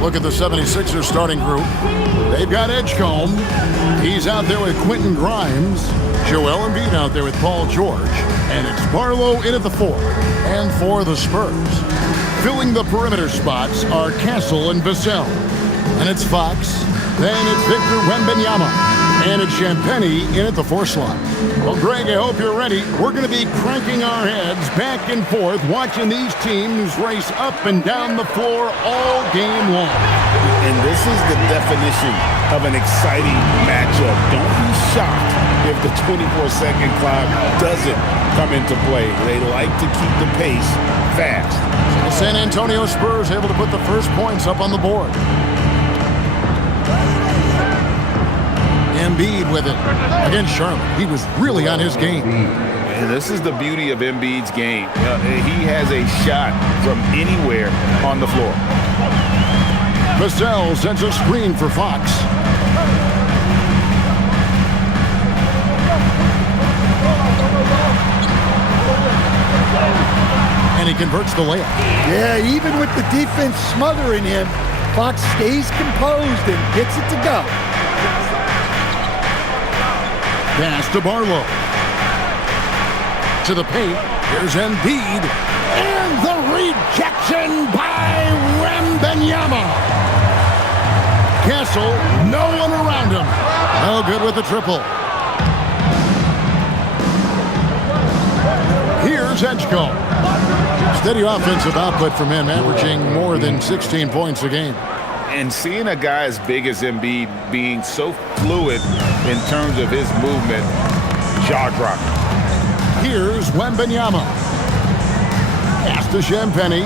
Look at the 76ers starting group. They've got Edgecombe. He's out there with Quentin Grimes. Joel Embiid out there with Paul George. And it's Barlow in at the 4. And for the Spurs, filling the perimeter spots are Castle and Vassell. And it's Fox. Then it's Victor Wembanyama. And it's Champagny in at the 4 slot. Well, Greg, I hope you're ready. We're going to be cranking our heads back and forth, watching these teams race up and down the floor all game long. And this is the definition of an exciting matchup. Don't be shocked if the 24-second clock doesn't come into play. They like to keep the pace fast. The San Antonio Spurs able to put the first points up on the board. Embiid with it against Charlotte. He was really on his game. And this is the beauty of Embiid's game. He has a shot from anywhere on the floor. Vassell sends a screen for Fox. And he converts the layup. Yeah, even with the defense smothering him, Fox stays composed and gets it to go. Pass to Barlow. To the paint. Here's Embiid. And the rejection by Wembanyama. Castle, no one around him. No good with the triple. Here's Edgecombe. Steady offensive output from him, averaging more than 16 points a game. And seeing a guy as big as Embiid being so fluid in terms of his movement, jaw-dropping. Here's Wembanyama. Pass to Champagny.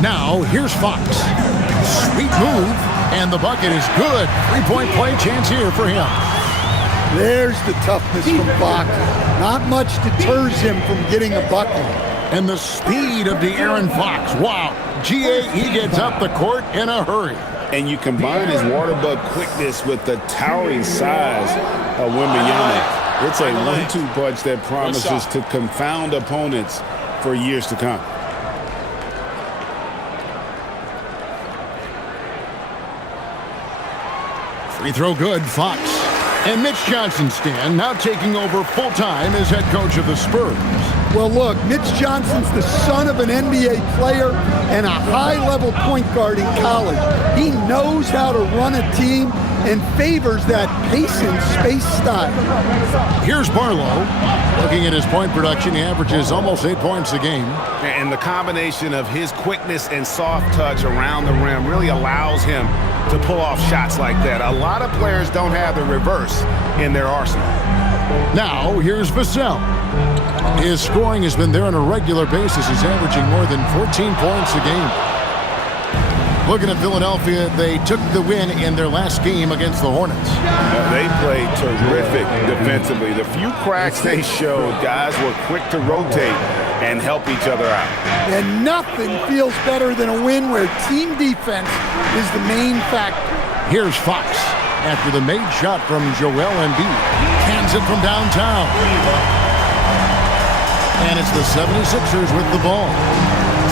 Now, here's Fox. Sweet move, and the bucket is good. 3-point play chance here for him. There's the toughness from Fox. Not much deters him from getting a bucket. And the speed of De'Aaron Fox. Wow. GA, he gets up the court in a hurry. And you combine his water bug quickness with the towering size of Wembanyama. It's a 1-2 punch that promises to confound opponents for years to come. Free throw good, Fox. And Mitch Johnson, Stan, now taking over full-time as head coach of the Spurs. Well, look, Mitch Johnson's the son of an NBA player and a high-level point guard in college. He knows how to run a team and favors that pace and space style. Here's Barlow. Looking at his point production, he averages almost 8 points a game. And the combination of his quickness and soft touch around the rim really allows him to pull off shots like that. A lot of players don't have the reverse in their arsenal. Now, here's Vassell. His scoring has been there on a regular basis. He's averaging more than 14 points a game. Looking at Philadelphia, they took the win in their last game against the Hornets. They played terrific defensively. The few cracks they showed, guys were quick to rotate and help each other out. And nothing feels better than a win where team defense is the main factor. Here's Fox after the made shot from Joel Embiid. Hands it from downtown. And it's the 76ers with the ball.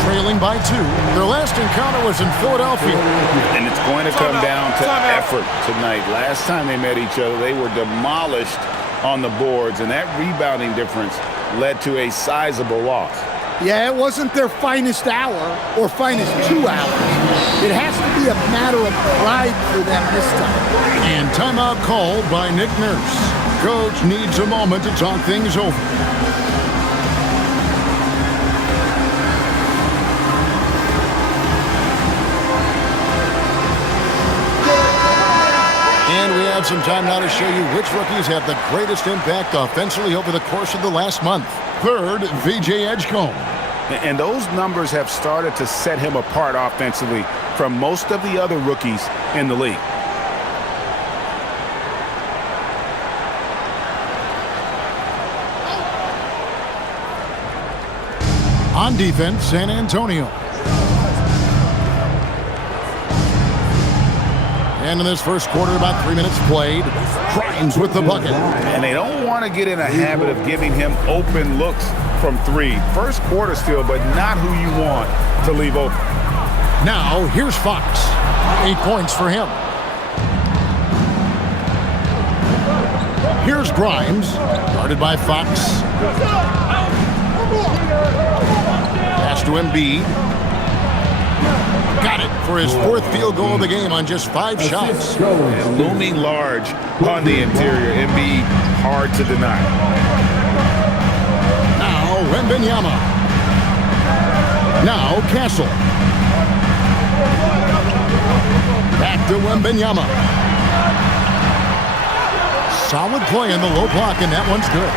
Trailing by 2. Their last encounter was in Philadelphia. And it's going to come down to effort tonight. Last time they met each other, they were demolished on the boards, and that rebounding difference led to a sizable loss. Yeah, it wasn't their finest hour or finest 2 hours. It has to be a matter of pride for them this time. And timeout called by Nick Nurse. Coach needs a moment to talk things over. And we have some time now to show you which rookies have the greatest impact offensively over the course of the last month. Third, VJ Edgecombe. And those numbers have started to set him apart offensively from most of the other rookies in the league. On defense, San Antonio. And in this first quarter, about 3 minutes played. Grimes with the bucket. And they don't want to get in a habit of giving him open looks from three. First quarter still, but not who you want to leave open. Now, here's Fox. 8 points for him. Here's Grimes, guarded by Fox. Pass to Embiid. Got it for his 4th field goal of the game on just 5 shots. And looming large on the interior. Embiid, hard to deny. Now, Wembanyama. Now, Castle. Back to Wembanyama. Solid play in the low block, and that one's good.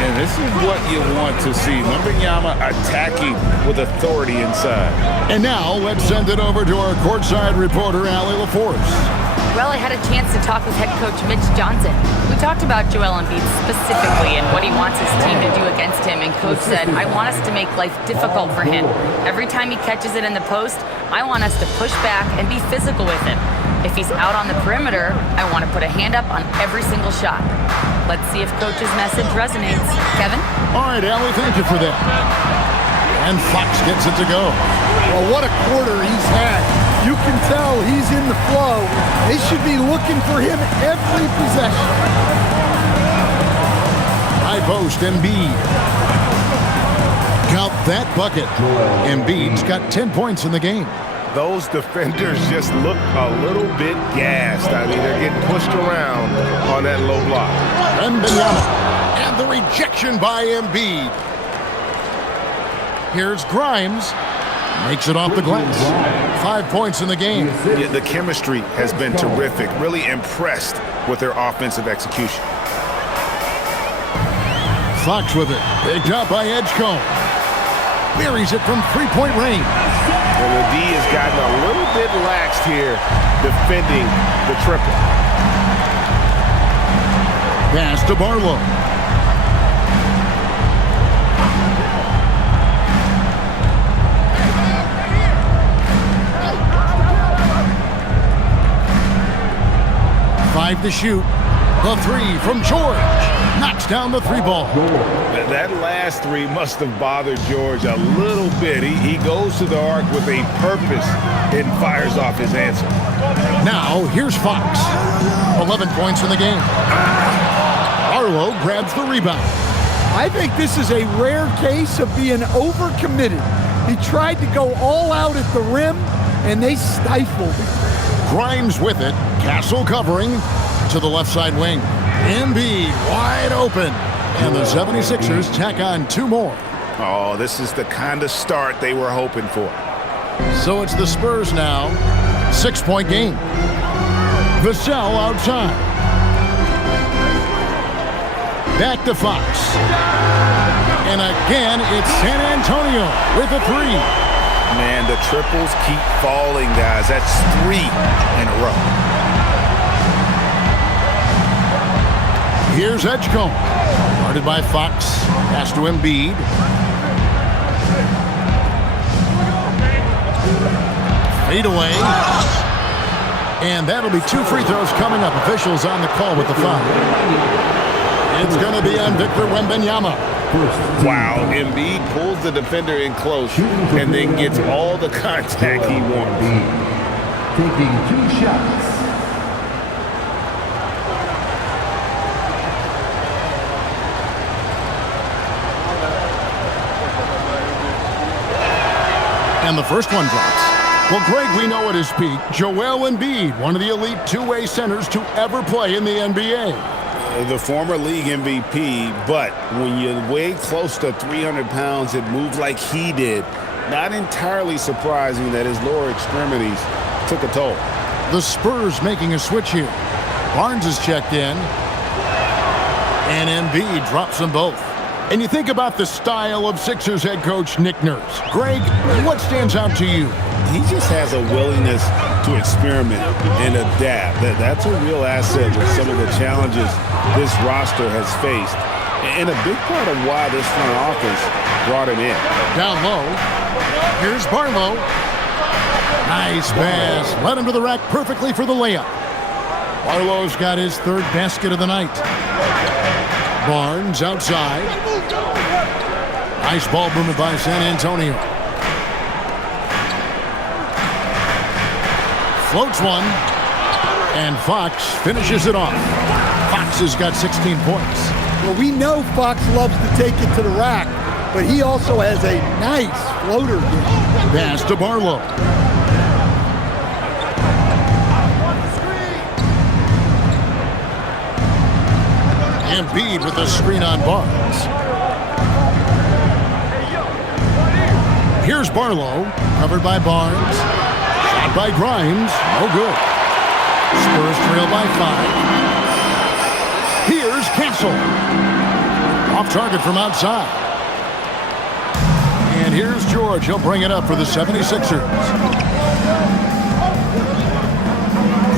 And this is what you want to see. Wembanyama attacking with authority inside. And now, let's send it over to our courtside reporter, Allie LaForce. Well, I had a chance to talk with head coach Mitch Johnson. We talked about Joel Embiid specifically and what he wants his team to do against him. And coach said, I want us to make life difficult for him. Every time he catches it in the post, I want us to push back and be physical with him. If he's out on the perimeter, I want to put a hand up on every single shot. Let's see if coach's message resonates. Kevin? All right, Allie, thank you for that. And Fox gets it to go. Well, what a quarter he's had. You can tell he's in the flow. They should be looking for him every possession. High post, Embiid. Count that bucket. Embiid's got 10 points in the game. Those defenders just look a little bit gassed. I mean, they're getting pushed around on that low block. Wembanyama. And the rejection by Embiid. Here's Grimes. Makes it off the glass. 5 points in the game. Yeah, the chemistry has been terrific. Really impressed with their offensive execution. Fox with it. Picked up by Edgecombe. Buries it from 3-point range. Well, the D has gotten a little bit laxed here defending the triple. Pass to Barlow. Five to shoot. The 3 from George. Knocks down the 3 ball. That last 3 must have bothered George a little bit. He goes to the arc with a purpose and fires off his answer. Now, here's Fox. 11 points in the game. Barlow grabs the rebound. I think this is a rare case of being overcommitted. He tried to go all out at the rim, and they stifled him. Grimes with it. Castle covering to the left side wing. Embiid wide open. And the 76ers tack on 2 more. Oh, this is the kind of start they were hoping for. So it's the Spurs now. 6-point game. Vassell outside. Back to Fox. And again, it's San Antonio with a 3. Man, the triples keep falling, guys. That's 3 in a row. Here's Edgecombe. Guarded by Fox. Pass to Embiid. Fade away. And that'll be 2 free throws coming up. Officials on the call with the foul. It's going to be on Victor Wembanyama. Wow, Embiid pulls the defender in close and then gets all the contact he wants. Taking 2 shots. And the first one drops. Well, Greg, we know at his peak, Joel Embiid, one of the elite 2-way centers to ever play in the NBA. The former league MVP, but when you weigh close to 300 pounds and move like he did, not entirely surprising that his lower extremities took a toll. The Spurs making a switch here. Barnes is checked in. And Embiid drops them both. And you think about the style of Sixers head coach Nick Nurse. Greg, what stands out to you? He just has a willingness to experiment and adapt. That's a real asset with some of the challenges this roster has faced. And a big part of why this front office brought him in. Down low. Here's Barlow. Nice pass. Led him to the rack perfectly for the layup. Barlow's got his 3rd basket of the night. Barnes outside. Nice ball movement by San Antonio. Floats one. And Fox finishes it off. Fox has got 16 points. Well, we know Fox loves to take it to the rack, but he also has a nice floater game. Pass to Barlow. Embiid with the screen on Barnes. Here's Barlow, covered by Barnes. Shot by Grimes, no good. Spurs trail by 5. Here's Castle. Off target from outside. And here's George. He'll bring it up for the 76ers.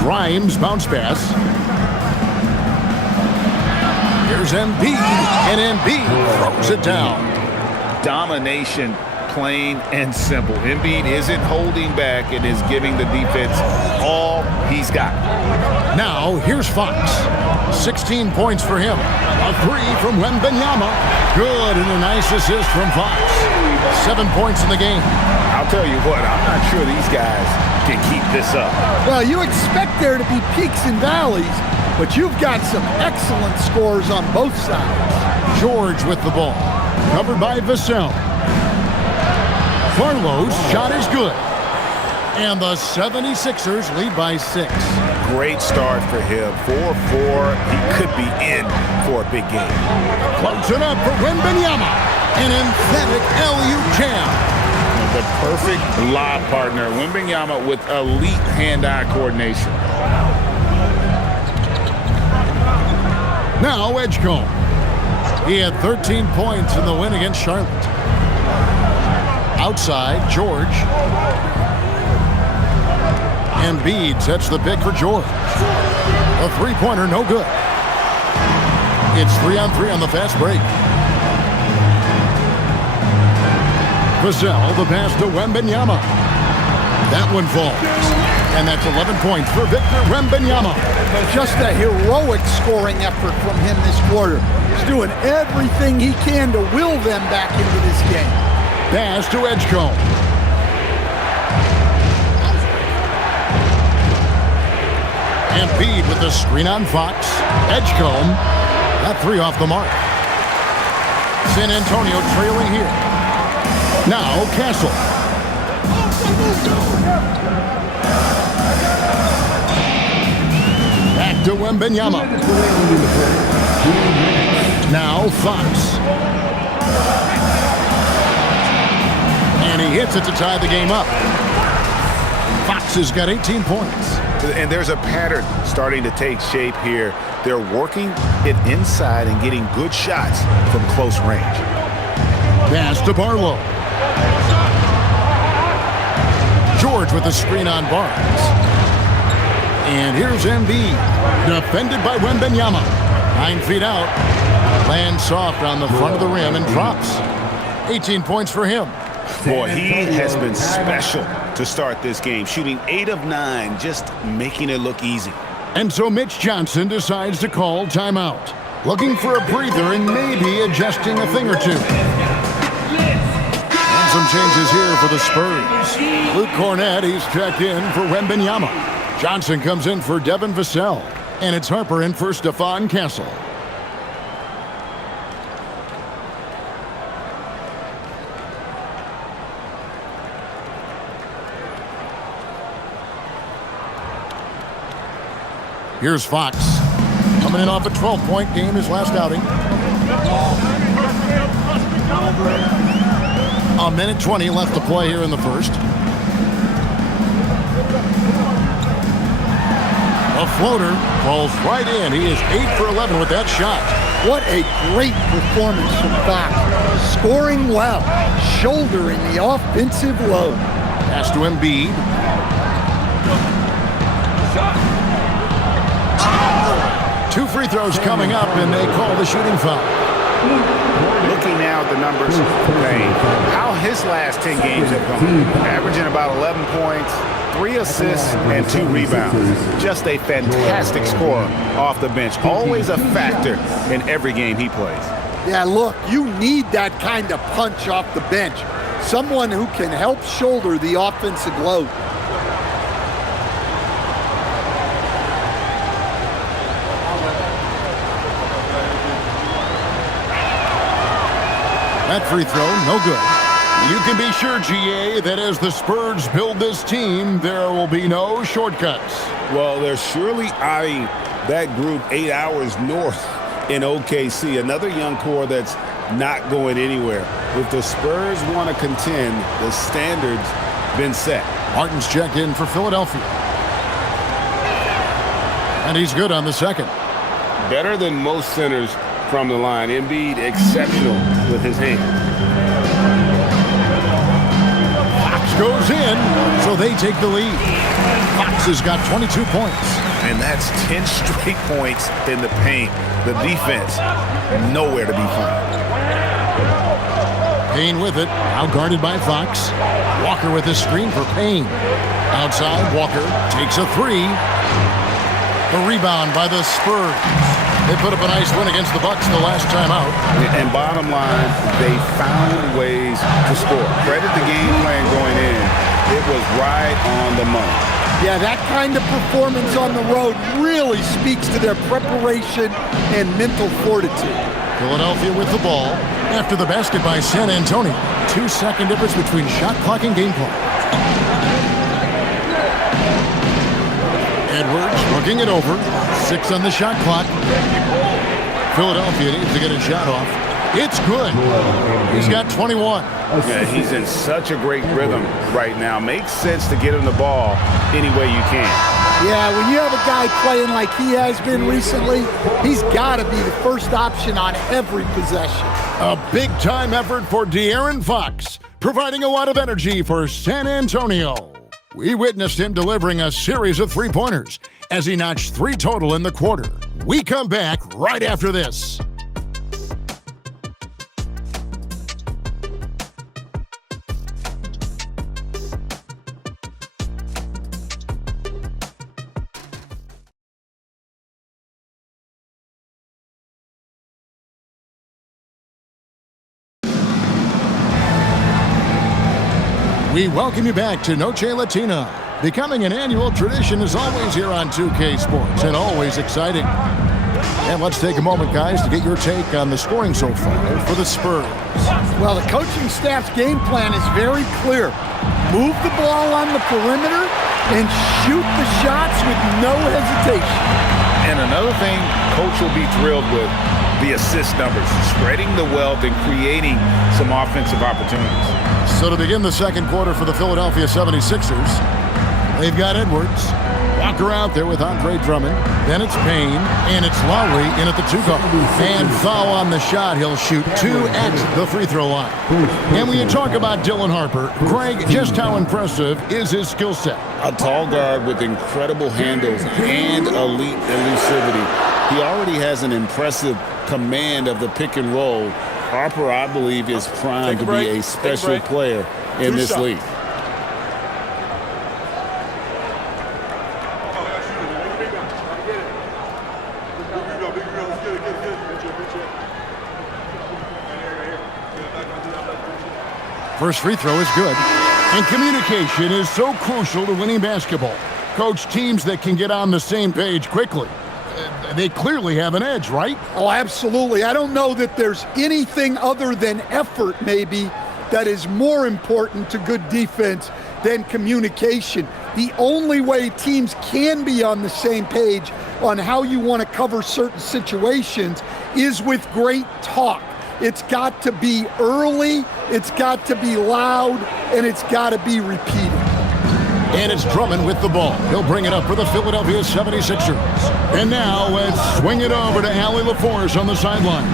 Grimes bounce pass. Here's Embiid, and Embiid throws it down. Domination, plain and simple. Embiid isn't holding back and is giving the defense all he's got. Now, here's Fox. 16 points for him. A 3 from Wembanyama. Good, and a nice assist from Fox. 7 points in the game. I'll tell you what, I'm not sure these guys can keep this up. Well, you expect there to be peaks and valleys, but you've got some excellent scores on both sides. George with the ball. Covered by Vassell. Barlow's shot is good. And the 76ers lead by 6. Great start for him. 4-4. He could be in for a big game. Floats it up for Wembanyama. An emphatic alley-oop jam. The perfect lob partner. Wembanyama with elite hand-eye coordination. Now Edgecombe. He had 13 points in the win against Charlotte. Outside, George. Embiid sets the pick for George. A three-pointer, no good. It's 3-on-3 on the fast break. Vassell, the pass to Wembanyama. That one falls. And that's 11 points for Victor Wembanyama. Just a heroic scoring effort from him this quarter. He's doing everything he can to will them back into this game. Pass to Edgecombe. Embiid with the screen on Fox. Edgecombe. That 3 off the mark. San Antonio trailing here. Now Castle. Back to Wembanyama. Now Fox. And he hits it to tie the game up. Fox has got 18 points. And there's a pattern starting to take shape here. They're working it inside and getting good shots from close range. Pass to Barlow. George with the screen on Barnes. And here's Embiid. Defended by Wembanyama. 9 feet out. Lands soft on the front of the rim and drops. 18 points for him. Boy, he has been special to start this game. Shooting 8 of 9, just making it look easy. And so Mitch Johnson decides to call timeout. Looking for a breather and maybe adjusting a thing or two. And some changes here for the Spurs. Luke Cornett, he's checked in for Wembanyama. Johnson comes in for Devin Vassell. And it's Harper in for Stephon Castle. Here's Fox. Coming in off a 12-point game, his last outing. A minute 20 left to play here in the first. A floater falls right in. He is 8 for 11 with that shot. What a great performance from Fox. Scoring well, shouldering the offensive load. Pass to Embiid. Two free throws coming up, and they call the shooting foul. Looking now at the numbers for Payne, how his last 10 games have gone. Averaging about 11 points, 3 assists, and 2 rebounds. Just a fantastic scorer off the bench. Always a factor in every game he plays. Yeah, look, you need that kind of punch off the bench. Someone who can help shoulder the offensive load. That free throw, no good. You can be sure, GA, that as the Spurs build this team, there will be no shortcuts. Well, they're surely eyeing that group 8 hours north in OKC. Another young core that's not going anywhere. If the Spurs want to contend, the standard's been set. Martin's checked in for Philadelphia. And he's good on the second. Better than most centers from the line. Embiid exceptional with his hand. Fox goes in, so they take the lead. Fox has got 22 points. And that's 10 straight points in the paint. The defense, nowhere to be found. Payne with it, now guarded by Fox. Walker with his screen for Payne. Outside, Walker takes a three. The rebound by the Spurs. They put up a nice win against the Bucks the last time out. And bottom line, they found ways to score. Credit the game plan going in. It was right on the money. Yeah, that kind of performance on the road really speaks to their preparation and mental fortitude. Philadelphia with the ball after the basket by San Antonio. 2-second difference between shot clock and game clock. Edwards working it over. 6 on the shot clock. Philadelphia needs to get a shot off. It's good. He's got 21. Yeah, he's in such a great rhythm right now. Makes sense to get him the ball any way you can. Yeah, when you have a guy playing like he has been recently, he's got to be the first option on every possession. A big-time effort for De'Aaron Fox, providing a lot of energy for San Antonio. We witnessed him delivering a series of three-pointers as he notched 3 total in the quarter. We come back right after this. We welcome you back to Noche Latina. Becoming an annual tradition is always here on 2K Sports and always exciting. And let's take a moment, guys, to get your take on the scoring so far for the Spurs. Well, the coaching staff's game plan is very clear. Move the ball on the perimeter and shoot the shots with no hesitation. And another thing coach will be thrilled with, the assist numbers, spreading the wealth and creating some offensive opportunities. So to begin the second quarter for the Philadelphia 76ers, they've got Edwards. Walker out there with Andre Drummond. Then it's Payne, and it's Lowry in at the 2-guard. And foul on the shot. He'll shoot 2 at the free throw line. And when you talk about Dylan Harper, Greg, just how impressive is his skill set? A tall guard with incredible handles and elite elusivity. He already has an impressive command of the pick and roll. Harper, I believe, is primed to be a special player in this league. First free throw is good. And communication is so crucial to winning basketball. Coach, teams that can get on the same page quickly, they clearly have an edge, right? Oh, absolutely. I don't know that there's anything other than effort, maybe, that is more important to good defense than communication. The only way teams can be on the same page on how you want to cover certain situations is with great talk. It's got to be early, it's got to be loud, and it's got to be repeated. And it's Drummond with the ball. He'll bring it up for the Philadelphia 76ers. And now let's swing it over to Allie LaForce on the sideline.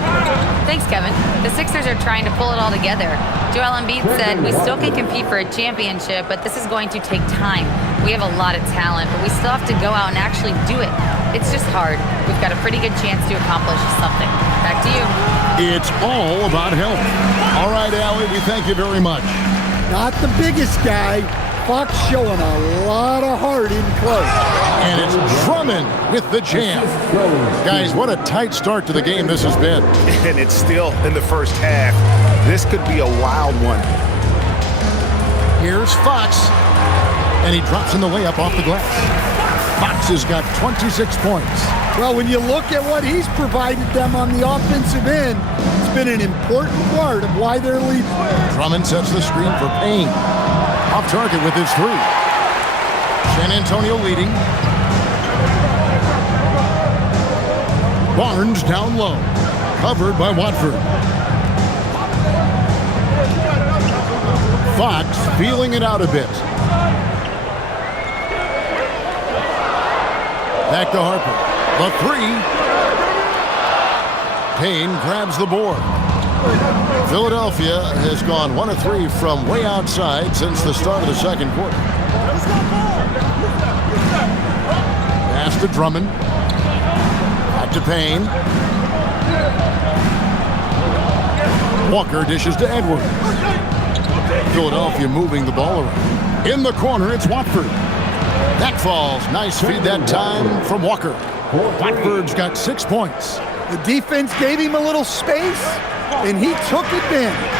Thanks, Kevin. The Sixers are trying to pull it all together. Joel Embiid said, "We still can compete for a championship, but this is going to take time. We have a lot of talent, but we still have to go out and actually do it. It's just hard. We've got a pretty good chance to accomplish something." Back to you. It's all about health. All right, Allie, we thank you very much. Not the biggest guy, Fox showing a lot of heart in close. And it's Drummond with the jam. Guys, what a tight start to the game this has been. And it's still in the first half. This could be a wild one. Here's Fox, and he drops in the layup off the glass. Fox has got 26 points. Well, when you look at what he's provided them on the offensive end, it's been an important part of why they're leading. Drummond sets the screen for Payne. Off target with his three. San Antonio leading. Barnes down low, covered by Watford. Fox feeling it out a bit. Back to Harper. The three. Payne grabs the board. Philadelphia has gone 1 of 3 from way outside since the start of the second quarter. Pass to Drummond. Back to Payne. Walker dishes to Edwards. Philadelphia moving the ball around. In the corner, it's Watford. That falls. Nice feed that time from Walker. Watford's got 6 points. The defense gave him a little space, and he took advantage.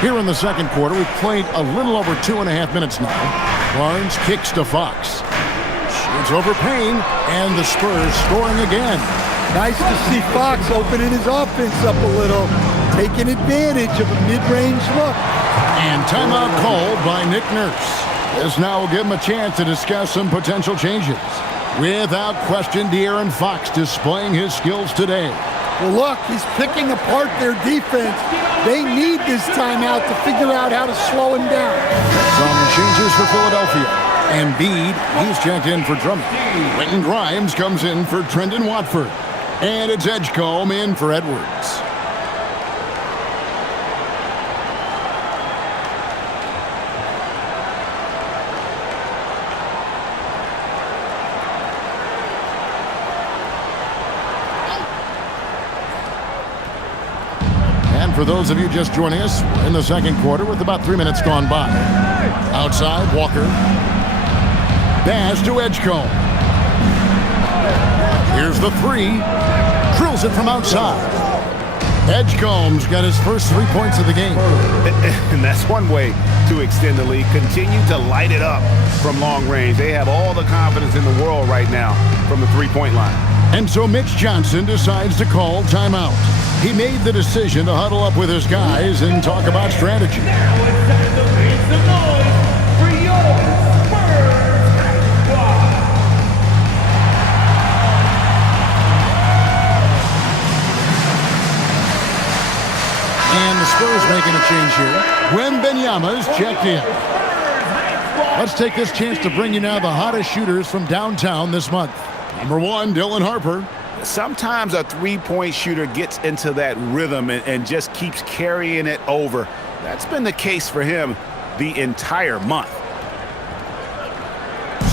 Here in the second quarter, we've played a little over 2.5 minutes now. Barnes kicks to Fox. Shoots over Payne, and the Spurs scoring again. Nice to see Fox opening his offense up a little, taking advantage of a mid-range look. And timeout called by Nick Nurse. This now will give him a chance to discuss some potential changes. Without question, De'Aaron Fox displaying his skills today. Well, look, he's picking apart their defense. They need this timeout to figure out how to slow him down. Some changes for Philadelphia. Embiid, he's checked in for Drummond. Quentin Grimes comes in for Trendon Watford. And it's Edgecombe in for Edwards. And for those of you just joining us, we're in the second quarter with about 3 minutes gone by. Outside, Walker. Pass to Edgecombe. Here's the three. Drills it from outside. Edgecombe's got his first 3 points of the game. And that's one way to extend the lead. Continue to light it up from long range. They have all the confidence in the world right now from the three-point line. And so Mitch Johnson decides to call timeout. He made the decision to huddle up with his guys and talk about strategy. And the Spurs making a change here. Wembanyama's checked in. Let's take this chance to bring you now the hottest shooters from downtown this month. Number 1, Dylan Harper. Sometimes a three-point shooter gets into that rhythm and just keeps carrying it over. That's been the case for him the entire month.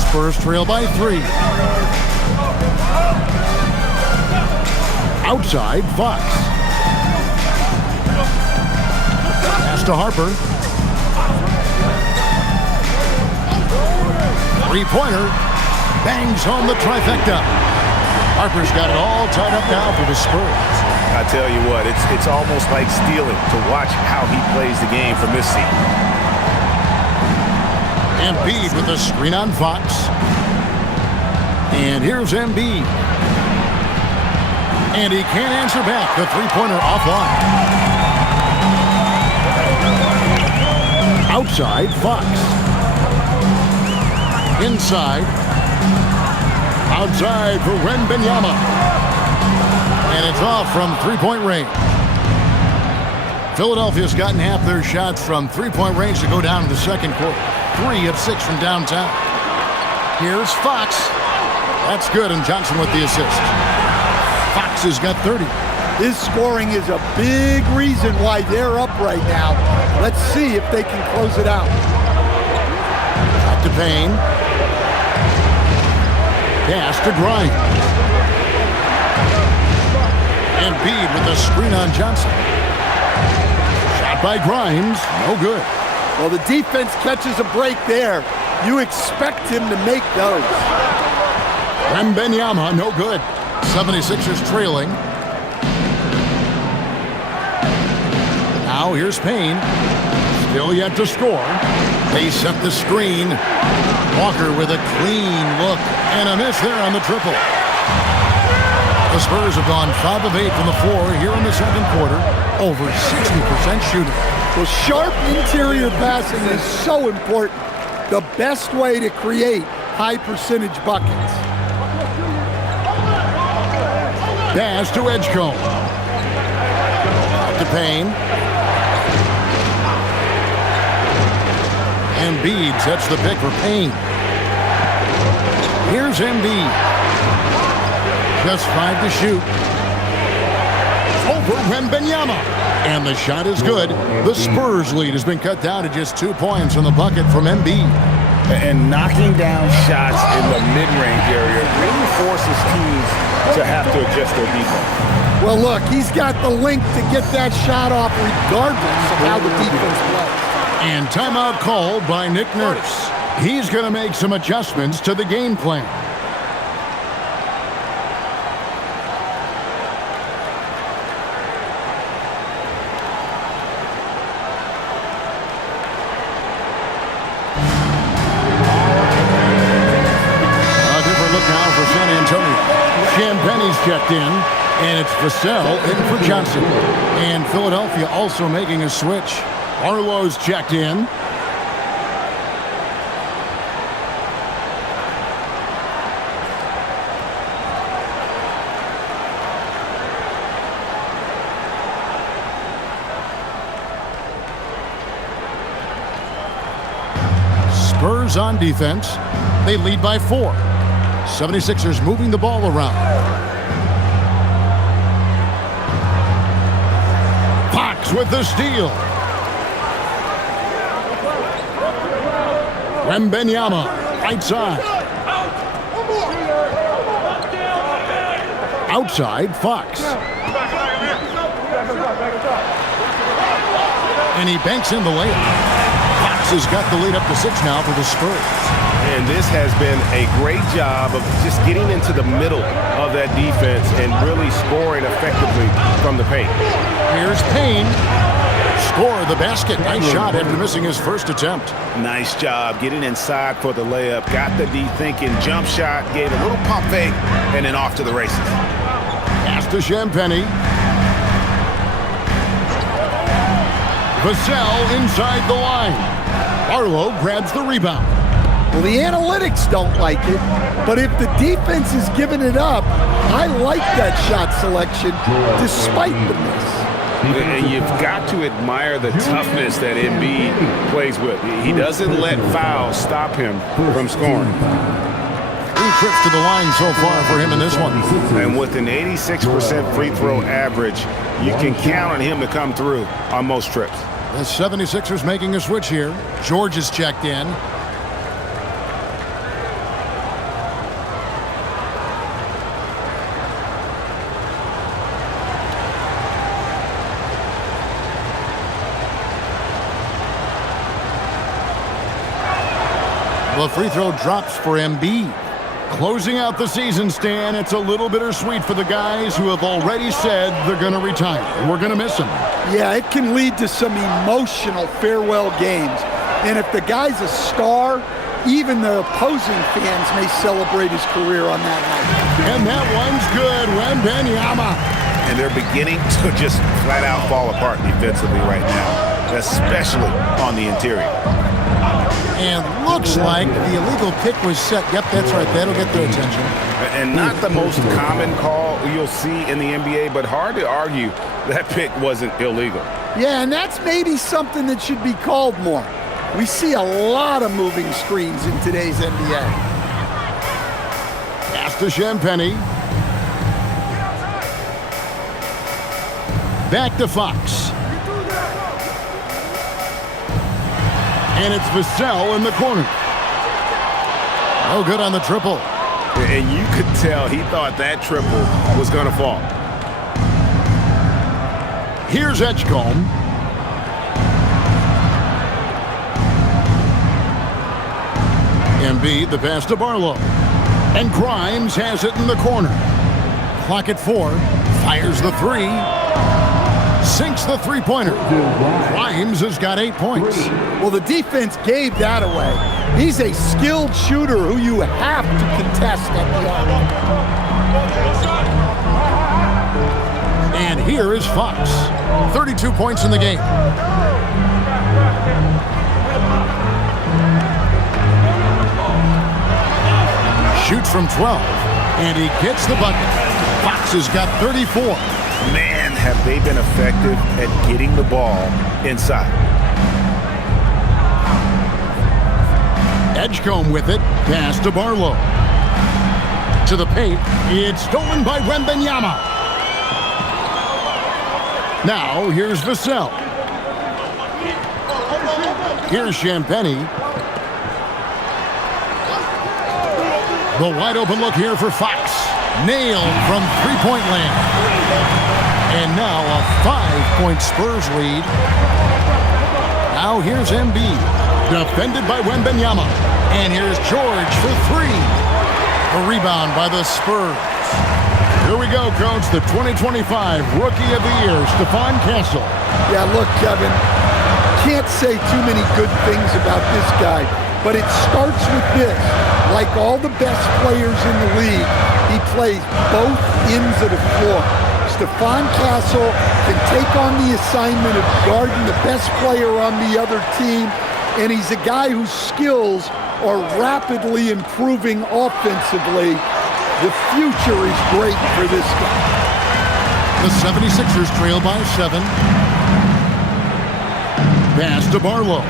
Spurs trail by 3. Outside, Fox. Pass to Harper. Three-pointer. Bangs home the trifecta. Harper's got it all tied up now for the Spurs. I tell you what, it's almost like stealing to watch how he plays the game from this seat. Embiid with a screen on Fox. And here's Embiid. And he can't answer back. The three-pointer offline. Outside, Fox. Inside. Outside for Wembanyama. And it's off from three-point range. Philadelphia's gotten half their shots from three-point range to go down in the second quarter. 3 of 6 from downtown. Here's Fox. That's good, and Johnson with the assist. Fox has got 30. His scoring is a big reason why they're up right now. Let's see if they can close it out. Back to Payne. Pass to Grimes. Embiid with the screen on Johnson. Shot by Grimes. No good. Well, the defense catches a break there. You expect him to make those. Wembanyama, no good. 76ers trailing. Now here's Payne. Still yet to score. They set the screen. Walker with a clean look and a miss there on the triple. The Spurs have gone 5 of 8 from the floor here in the second quarter. Over 60% shooting. Well, sharp interior passing is so important. The best way to create high percentage buckets. Pass to Edgecombe. To Payne. Embiid sets the pick for Payne. Here's Embiid. Just 5 to shoot. Over Wembanyama. And the shot is good. The Spurs lead has been cut down to just 2 points on the bucket from Embiid. And knocking down shots in the mid-range area really forces teams to have to adjust their defense. Well, look, he's got the length to get that shot off regardless of how the defense plays. And timeout called by Nick Nurse. He's going to make some adjustments to the game plan. A different look now for San Antonio. Champagne's checked in, and it's Vassell in for Johnson. And Philadelphia also making a switch. Arlo's checked in. Spurs on defense. They lead by 4. 76ers moving the ball around. Fox with the steal. Wembanyama, right side. Outside, Fox. And he banks in the layup. Fox has got the lead up to 6 now for the Spurs. And this has been a great job of just getting into the middle of that defense and really scoring effectively from the paint. Here's Payne. Score the basket. Nice shot after missing his first attempt. Nice job getting inside for the layup. Got the D thinking jump shot, gave a little pump fake, and then off to the races. Pass to Champagnie. Vassell inside the line. Arlo grabs the rebound. Well, the analytics don't like it, but if the defense is giving it up, I like that shot selection despite the miss. And you've got to admire the toughness that Embiid plays with. He doesn't let fouls stop him from scoring. 3 trips to the line so far for him in this one. And with an 86% free throw average, you can count on him to come through on most trips. The 76ers making a switch here. George is checked in. The free throw drops for Embiid. Closing out the season, Stan, it's a little bittersweet for the guys who have already said they're going to retire. We're going to miss them. Yeah, it can lead to some emotional farewell games. And if the guy's a star, even the opposing fans may celebrate his career on that night. And that one's good. Wembanyama. And they're beginning to just flat out fall apart defensively right now, especially on the interior. And looks like the illegal kick was set. Yep, that's right. That'll get their attention. And not the most common call you'll see in the NBA, but hard to argue that pick wasn't illegal. Yeah, and that's maybe something that should be called more. We see a lot of moving screens in today's NBA. Pass to Champagnie. Back to Fox. And it's Vassell in the corner. No good on the triple. And you could tell he thought that triple was going to fall. Here's Edgecombe. Embiid, the pass to Barlow. And Grimes has it in the corner. Clock at 4. Fires the 3. Sinks the three-pointer. Grimes has got 8 points. Well, the defense gave that away. He's a skilled shooter who you have to contest at the arc. And here is Fox. 32 points in the game. Shoots from 12, and he gets the bucket. Fox has got 34. Man, have they been effective at getting the ball inside. Edgecombe with it. Pass to Barlow. To the paint. It's stolen by Wembanyama. Now, here's Vassell. Here's Champagnie. The wide open look here for Fox. Nailed from three-point land. And now a 5-point Spurs lead. Now here's Embiid. Defended by Wembanyama. And here's George for 3. A rebound by the Spurs. Here we go, Coach. The 2025 Rookie of the Year, Stephon Castle. Yeah, look, Kevin, can't say too many good things about this guy, but it starts with this. Like all the best players in the league, he plays both ends of the floor. Stephon Castle can take on the assignment of guarding the best player on the other team, and he's a guy whose skills are rapidly improving offensively. The future is great for this guy. The 76ers trail by 7. Pass to Barlow.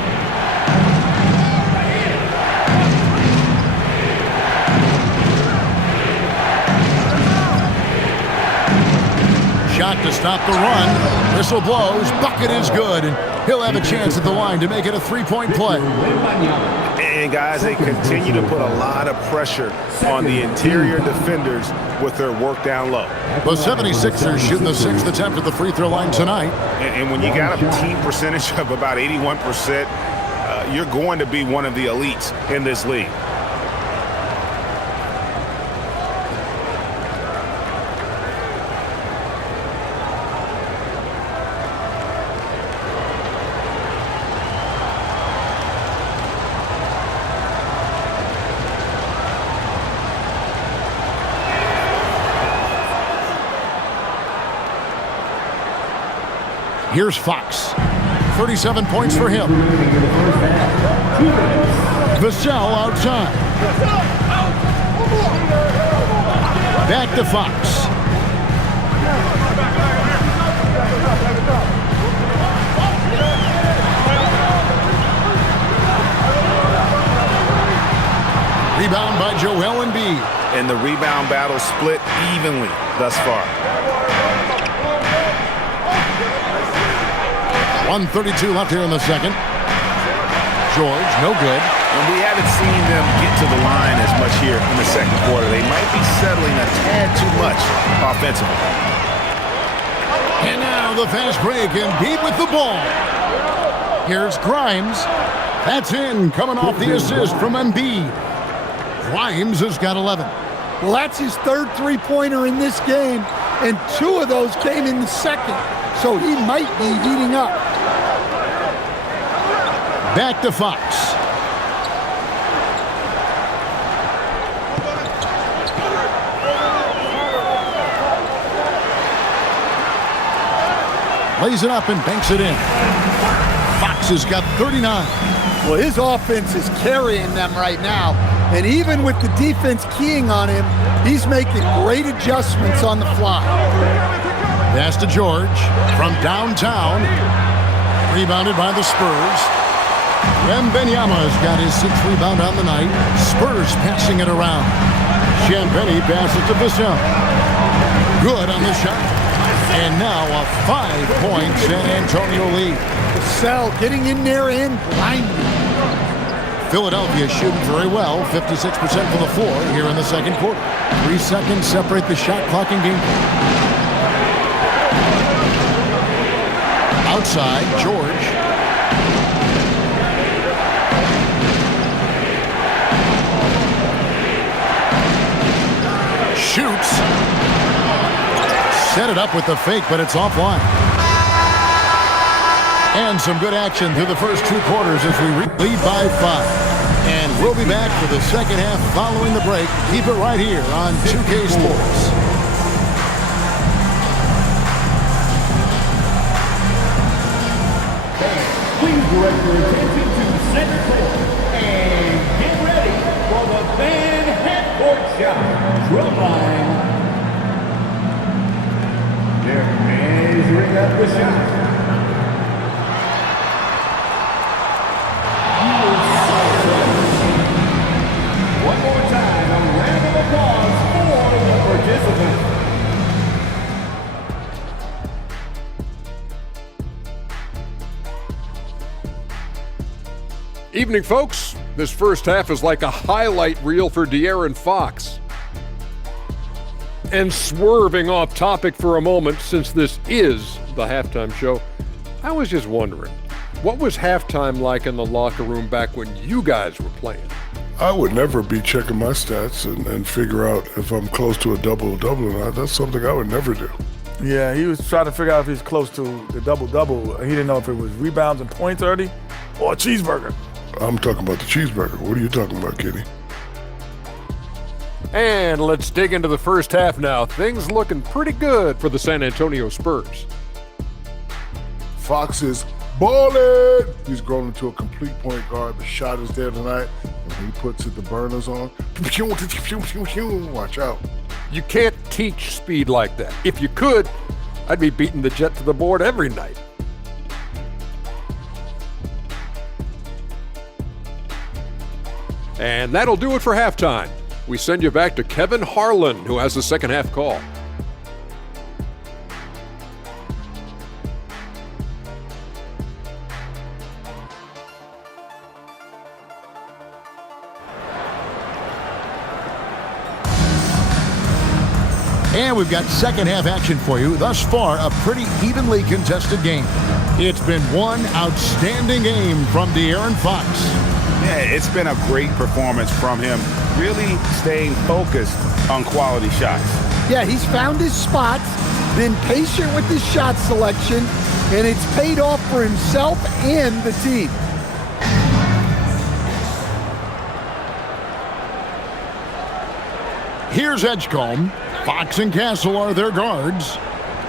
Shot to stop the run. Whistle blows. Bucket is good. And he'll have a chance at the line to make it a 3-point play. And guys, they continue to put a lot of pressure on the interior defenders with their work down low. The 76ers shooting the 6th attempt at the free throw line tonight. And when you got a team percentage of about 81%, you're going to be one of the elites in this league. Here's Fox. 37 points for him. Vassell outside. Back to Fox. Rebound by Joel Embiid. And the rebound battle split evenly thus far. 1:32 left here in the second. George, no good. And we haven't seen them get to the line as much here in the second quarter. They might be settling a tad too much offensively. And now the fast break. Embiid with the ball. Here's Grimes. That's in, coming off the assist from Embiid. Grimes has got 11. Well, that's his third three-pointer in this game, and 2 of those came in the second, so he might be heating up. Back to Fox. Lays it up and banks it in. Fox has got 39. Well, his offense is carrying them right now, and even with the defense keying on him, he's making great adjustments on the fly. Pass to George from downtown. Rebounded by the Spurs. Wembanyama's got his 6th rebound on the night. Spurs passing it around. Champagnie passes to Vassell. Good on the shot. And now a 5-point San Antonio lead. Vassell getting in there and blinding. Philadelphia shooting very well. 56% from the floor here in the second quarter. 3 seconds separate the shot clock and game. Outside, George. set it up with the fake, but it's offline. And some good action through the first 2 quarters as we lead by 5. And we'll be back for the second half following the break. Keep it right here on 2K Sports. Please direct your attention to center court and get ready for the fan half-court shot. Drum line. They're measuring up the shot. One more time, a round of applause for the participants. Evening, folks. This first half is like a highlight reel for De'Aaron Fox. And swerving off topic for a moment, since this is the halftime show, I was just wondering, what was halftime like in the locker room back when you guys were playing? I would never be checking my stats and figure out if I'm close to a double-double or not. That's something I would never do. Yeah, he was trying to figure out if he's close to the double-double. He didn't know if it was rebounds and points already or a cheeseburger. I'm talking about the cheeseburger. What are you talking about, Kitty? And let's dig into the first half now. Things looking pretty good for the San Antonio Spurs. Fox is balling. He's grown into a complete point guard. The shot is there tonight. And when he puts it, the burners on. Watch out. You can't teach speed like that. If you could, I'd be beating the Jet to the board every night. And that'll do it for halftime. We send you back to Kevin Harlan, who has the second half call. And we've got second half action for you. Thus far, a pretty evenly contested game. It's been one outstanding game from De'Aaron Fox. Yeah, it's been a great performance from him, really staying focused on quality shots. Yeah, he's found his spots, been patient with his shot selection, and it's paid off for himself and the team. Here's Edgecombe. Fox and Castle are their guards.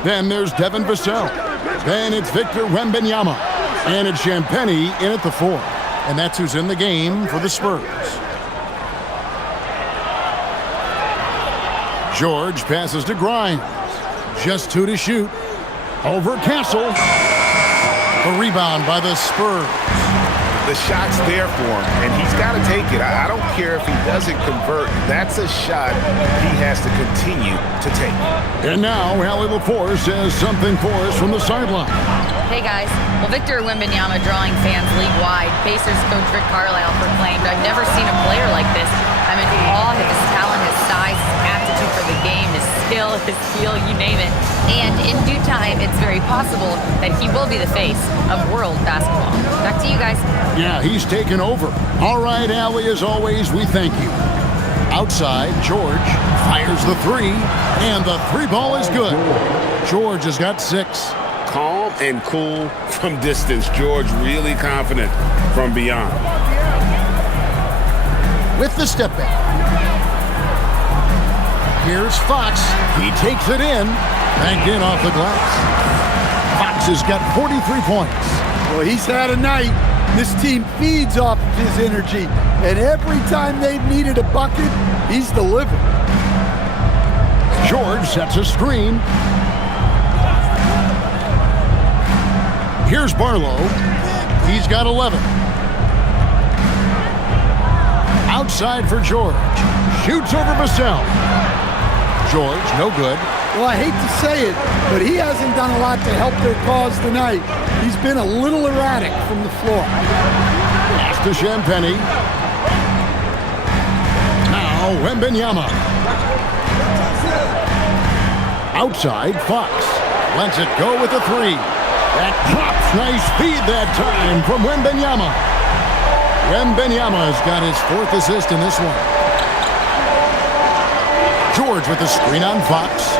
Then there's Devin Vassell. Then it's Victor Wembanyama. And it's Champagnie in at the 4. And that's who's in the game for the Spurs. George passes to Grimes. Just 2 to shoot. Over Castle. A rebound by the Spurs. The shot's there for him, and he's got to take it. I don't care if he doesn't convert. That's a shot he has to continue to take. And now, Allie LaForce says something for us from the sideline. Hey guys, well, Victor Wembanyama drawing fans league-wide. Pacers coach Rick Carlisle proclaimed, "I've never seen a player like this. I'm in awe of his talent, his size, his aptitude for the game, his skill, his feel, you name it." And in due time, it's very possible that he will be the face of world basketball. Back to you guys. Yeah, he's taken over. All right, Allie, as always, we thank you. Outside, George fires the 3, and the 3 ball is good. George has got 6. Calm and cool from distance. George really confident from beyond. With the step back. Here's Fox. He takes it in. Banked in off the glass. Fox has got 43 points. Well, he's had a night. This team feeds off of his energy, and every time they've needed a bucket, he's delivered. George sets a screen. Here's Barlow. He's got 11. Outside for George. Shoots over Vassell. George, no good. Well, I hate to say it, but he hasn't done a lot to help their cause tonight. He's been a little erratic from the floor. Pass to Champagnie. Now Wembanyama. Outside, Fox. Lets it go with a 3. That drops. Nice feed that time from Wembanyama. Wembanyama's got his 4th assist in this one. George with the screen on Fox.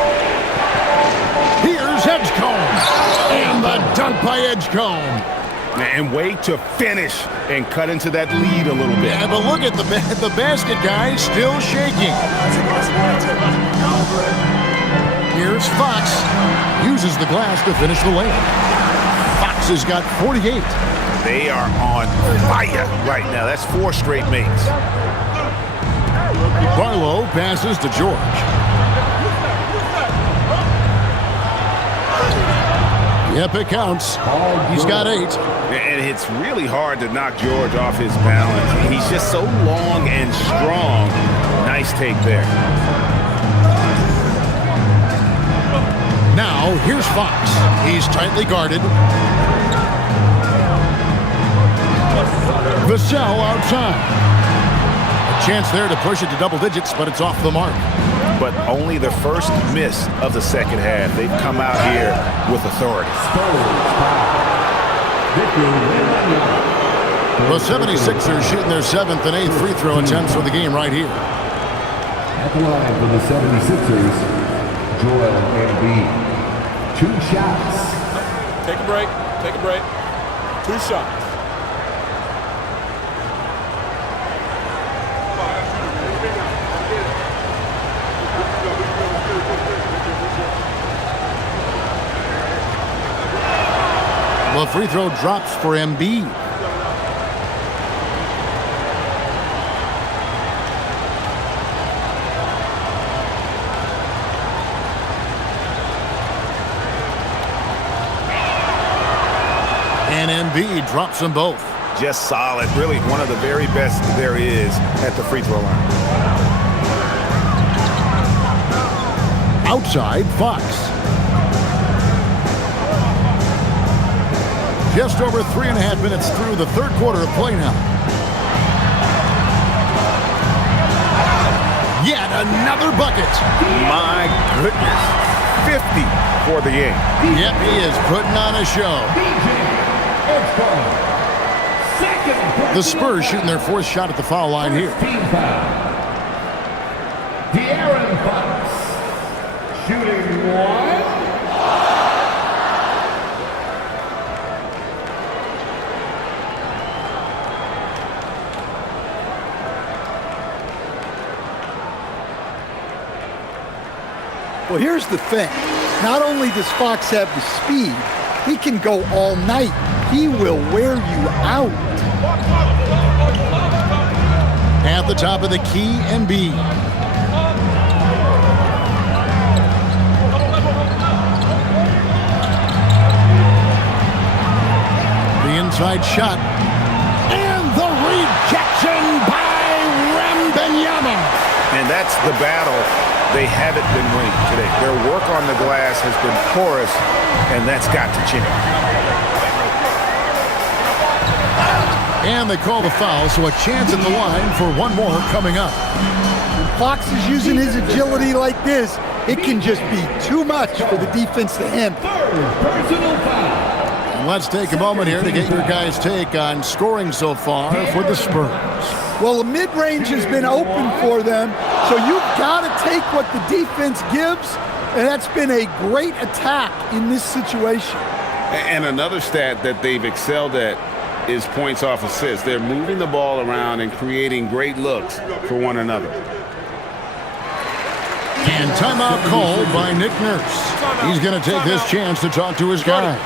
Edgecombe. And the dunk by Edgecombe. And way to finish and cut into that lead a little bit. Yeah, but look at the basket, guys, still shaking. Here's Fox. Uses the glass to finish the layup. Fox has got 48. They are on fire right now. That's 4 straight makes. Barlow passes to George. Yep, it counts. He's got 8. And it's really hard to knock George off his balance. He's just so long and strong. Nice take there. Now, here's Fox. He's tightly guarded. Vassell outside. A chance there to push it to double digits, but it's off the mark. But only the first miss of the second half. They've come out here with authority. The 76ers shooting their 7th and 8th free throw attempts for the game right here. At the line for the 76ers, Joel Embiid. 2 shots. Take a break. Take a break. 2 shots. The free throw drops for Embiid. And Embiid drops them both. Just solid. Really one of the very best there is at the free throw line. Outside, Fox. Just over 3.5 minutes through the third quarter of play now. Yet another bucket. My goodness. 50 for the game. Yep, he is putting on a show. The Spurs shooting their 4th shot at the foul line here. De'Aaron Fox shooting 1. Well, here's the thing. Not only does Fox have the speed, he can go all night. He will wear you out. At the top of the key, Embiid. The inside shot. And the rejection by Wembanyama. And that's the battle they haven't been winning today. Their work on the glass has been porous, and that's got to change. And they call the foul, so a chance at the line for one more coming up. When Fox is using his agility like this, it can just be too much for the defense to handle. Personal foul. And let's take a moment here to get your guys' take on scoring so far for the Spurs. Well, the mid-range has been open for them, so you've got to take what the defense gives, and that's been a great attack in this situation. And another stat that they've excelled at is points off assists. They're moving the ball around and creating great looks for one another. And timeout called by Nick Nurse. He's going to take this chance to talk to his guys.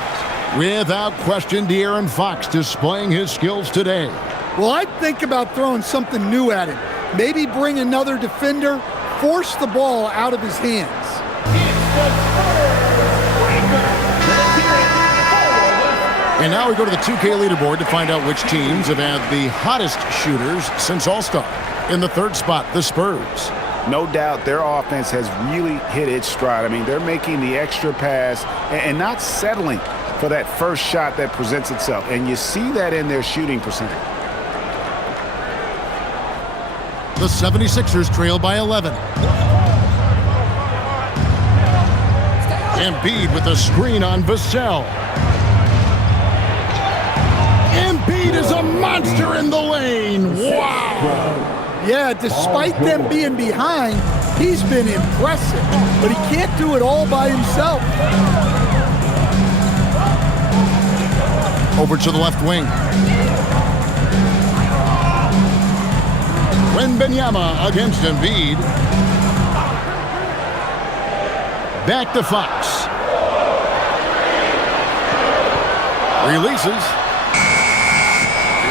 Without question, De'Aaron Fox displaying his skills today. Well, I'd think about throwing something new at him. Maybe bring another defender, force the ball out of his hands. And now we go to the 2K leaderboard to find out which teams have had the hottest shooters since All-Star. In the 3rd spot, the Spurs. No doubt their offense has really hit its stride. I mean, they're making the extra pass and not settling for that first shot that presents itself. And you see that in their shooting percentage. The 76ers trail by 11. Embiid with a screen on Vassell. Embiid is a monster in the lane. Wow. Yeah, despite them being behind, He's been impressive, but he can't do it all by himself. Over to the left wing. Wembanyama against Embiid. Back to Fox. Releases.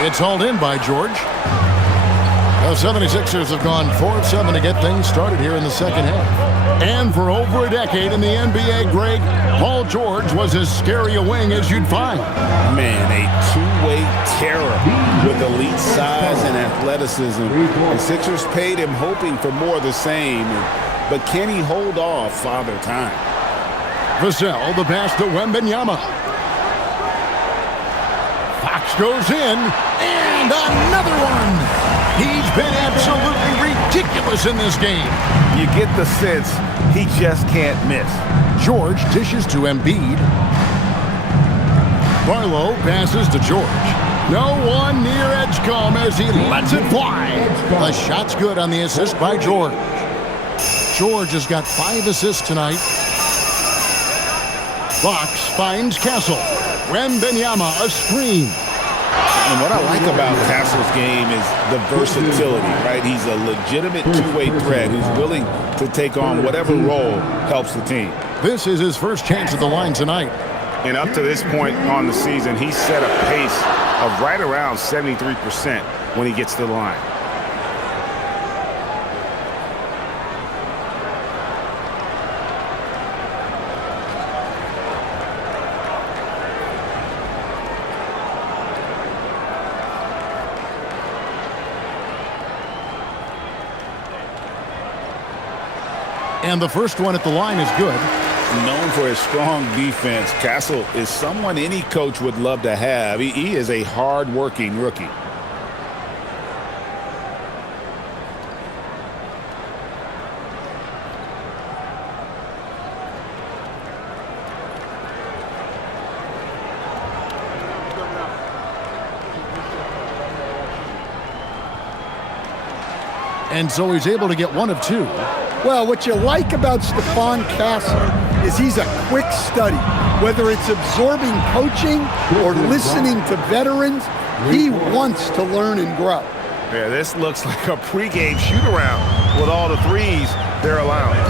It's hauled in by George. The 76ers have gone 4 of 7 to get things started here in the second half. And for over a decade in the NBA, Greg, Paul George was as scary a wing as you'd find. Man, a two-way terror with elite size and athleticism. The Sixers paid him hoping for more of the same, but can he hold off Father Time? Vassell, the pass to Wembanyama. Fox goes in, and another one. He's been absolutely ridiculous in this game. You get the sense he just can't miss. George dishes to Embiid. Barlow passes to George. No one near Edgecombe as he lets it fly. The shot's good on the assist by George. George has got 5 assists tonight. Fox finds Castle. Wembanyama a screen. And what I like about Castle's game is the versatility, right? He's a legitimate two-way threat who's willing to take on whatever role helps the team. This is his first chance at the line tonight. And up to this point on the season, he's set a pace of right around 73% when he gets to the line. And the first one at the line is good. Known for his strong defense, Castle is someone any coach would love to have. He is a hard-working rookie. And so he's able to get 1 of 2. Well, what you like about Stephon Castle is he's a quick study. Whether it's absorbing coaching or listening to veterans, he wants to learn and grow. Yeah, this looks like a pregame shoot-around with all the threes they're allowing.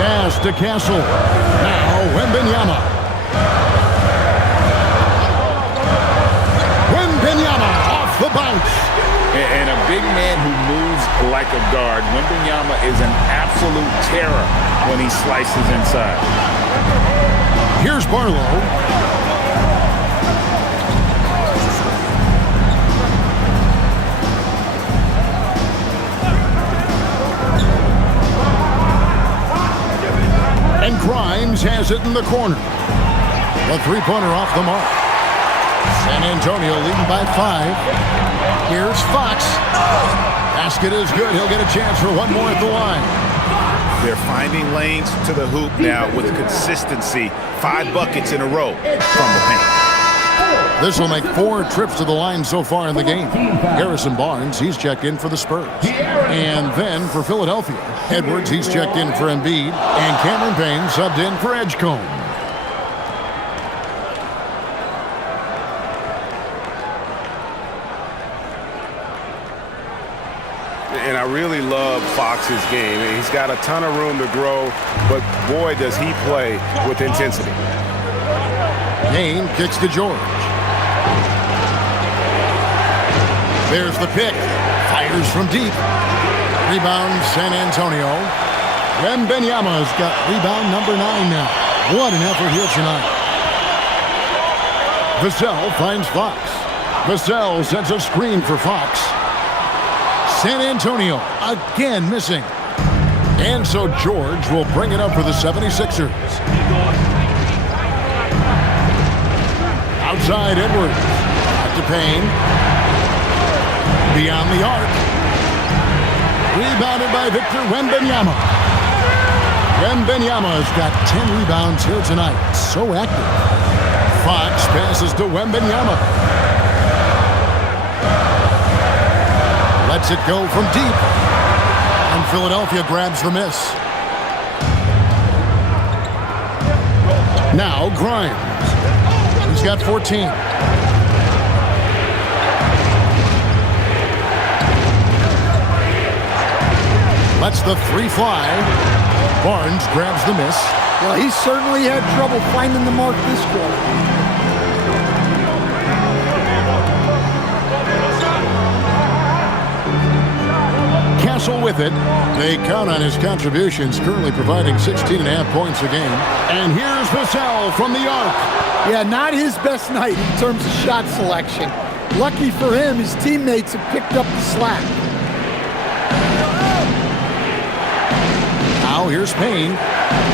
Pass to Castle. Now Wembanyama. Wembanyama off the bounce. And a big man who moves like a guard. Wembanyama is an absolute terror when he slices inside. Here's Barlow. And Grimes has it in the corner. The three-pointer off the mark. San Antonio leading by 5. Here's Fox. Basket is good. He'll get a chance for 1 more at the line. They're finding lanes to the hoop now with consistency. 5 buckets in a row from the paint. This will make 4 trips to the line so far in the game. Harrison Barnes, he's checked in for the Spurs. And then for Philadelphia, Edwards, he's checked in for Embiid. And Cameron Payne subbed in for Edgecombe. And I really love Fox's game. He's got a ton of room to grow, but boy, does he play with intensity. Payne kicks to George. There's the pick. Fires from deep. Rebound San Antonio. Wembanyama's got rebound number 9 now. What an effort here tonight. Vassell finds Fox. Vassell sets a screen for Fox. San Antonio again missing. And so George will bring it up for the 76ers. Outside Edwards. Back to Payne. Beyond the arc. Rebounded by Victor Wembanyama. Wembanyama's got 10 rebounds here tonight. So active. Fox passes to Wembanyama. Lets it go from deep. And Philadelphia grabs the miss. Now Grimes. He's got 14. Lets the three fly. Barnes grabs the miss. Well, he certainly had trouble finding the mark this quarter. Castle with it. They count on his contributions, currently providing 16.5 points a game. And here's Vassell from the arc. Yeah, not his best night in terms of shot selection. Lucky for him, his teammates have picked up the slack. Now here's Payne.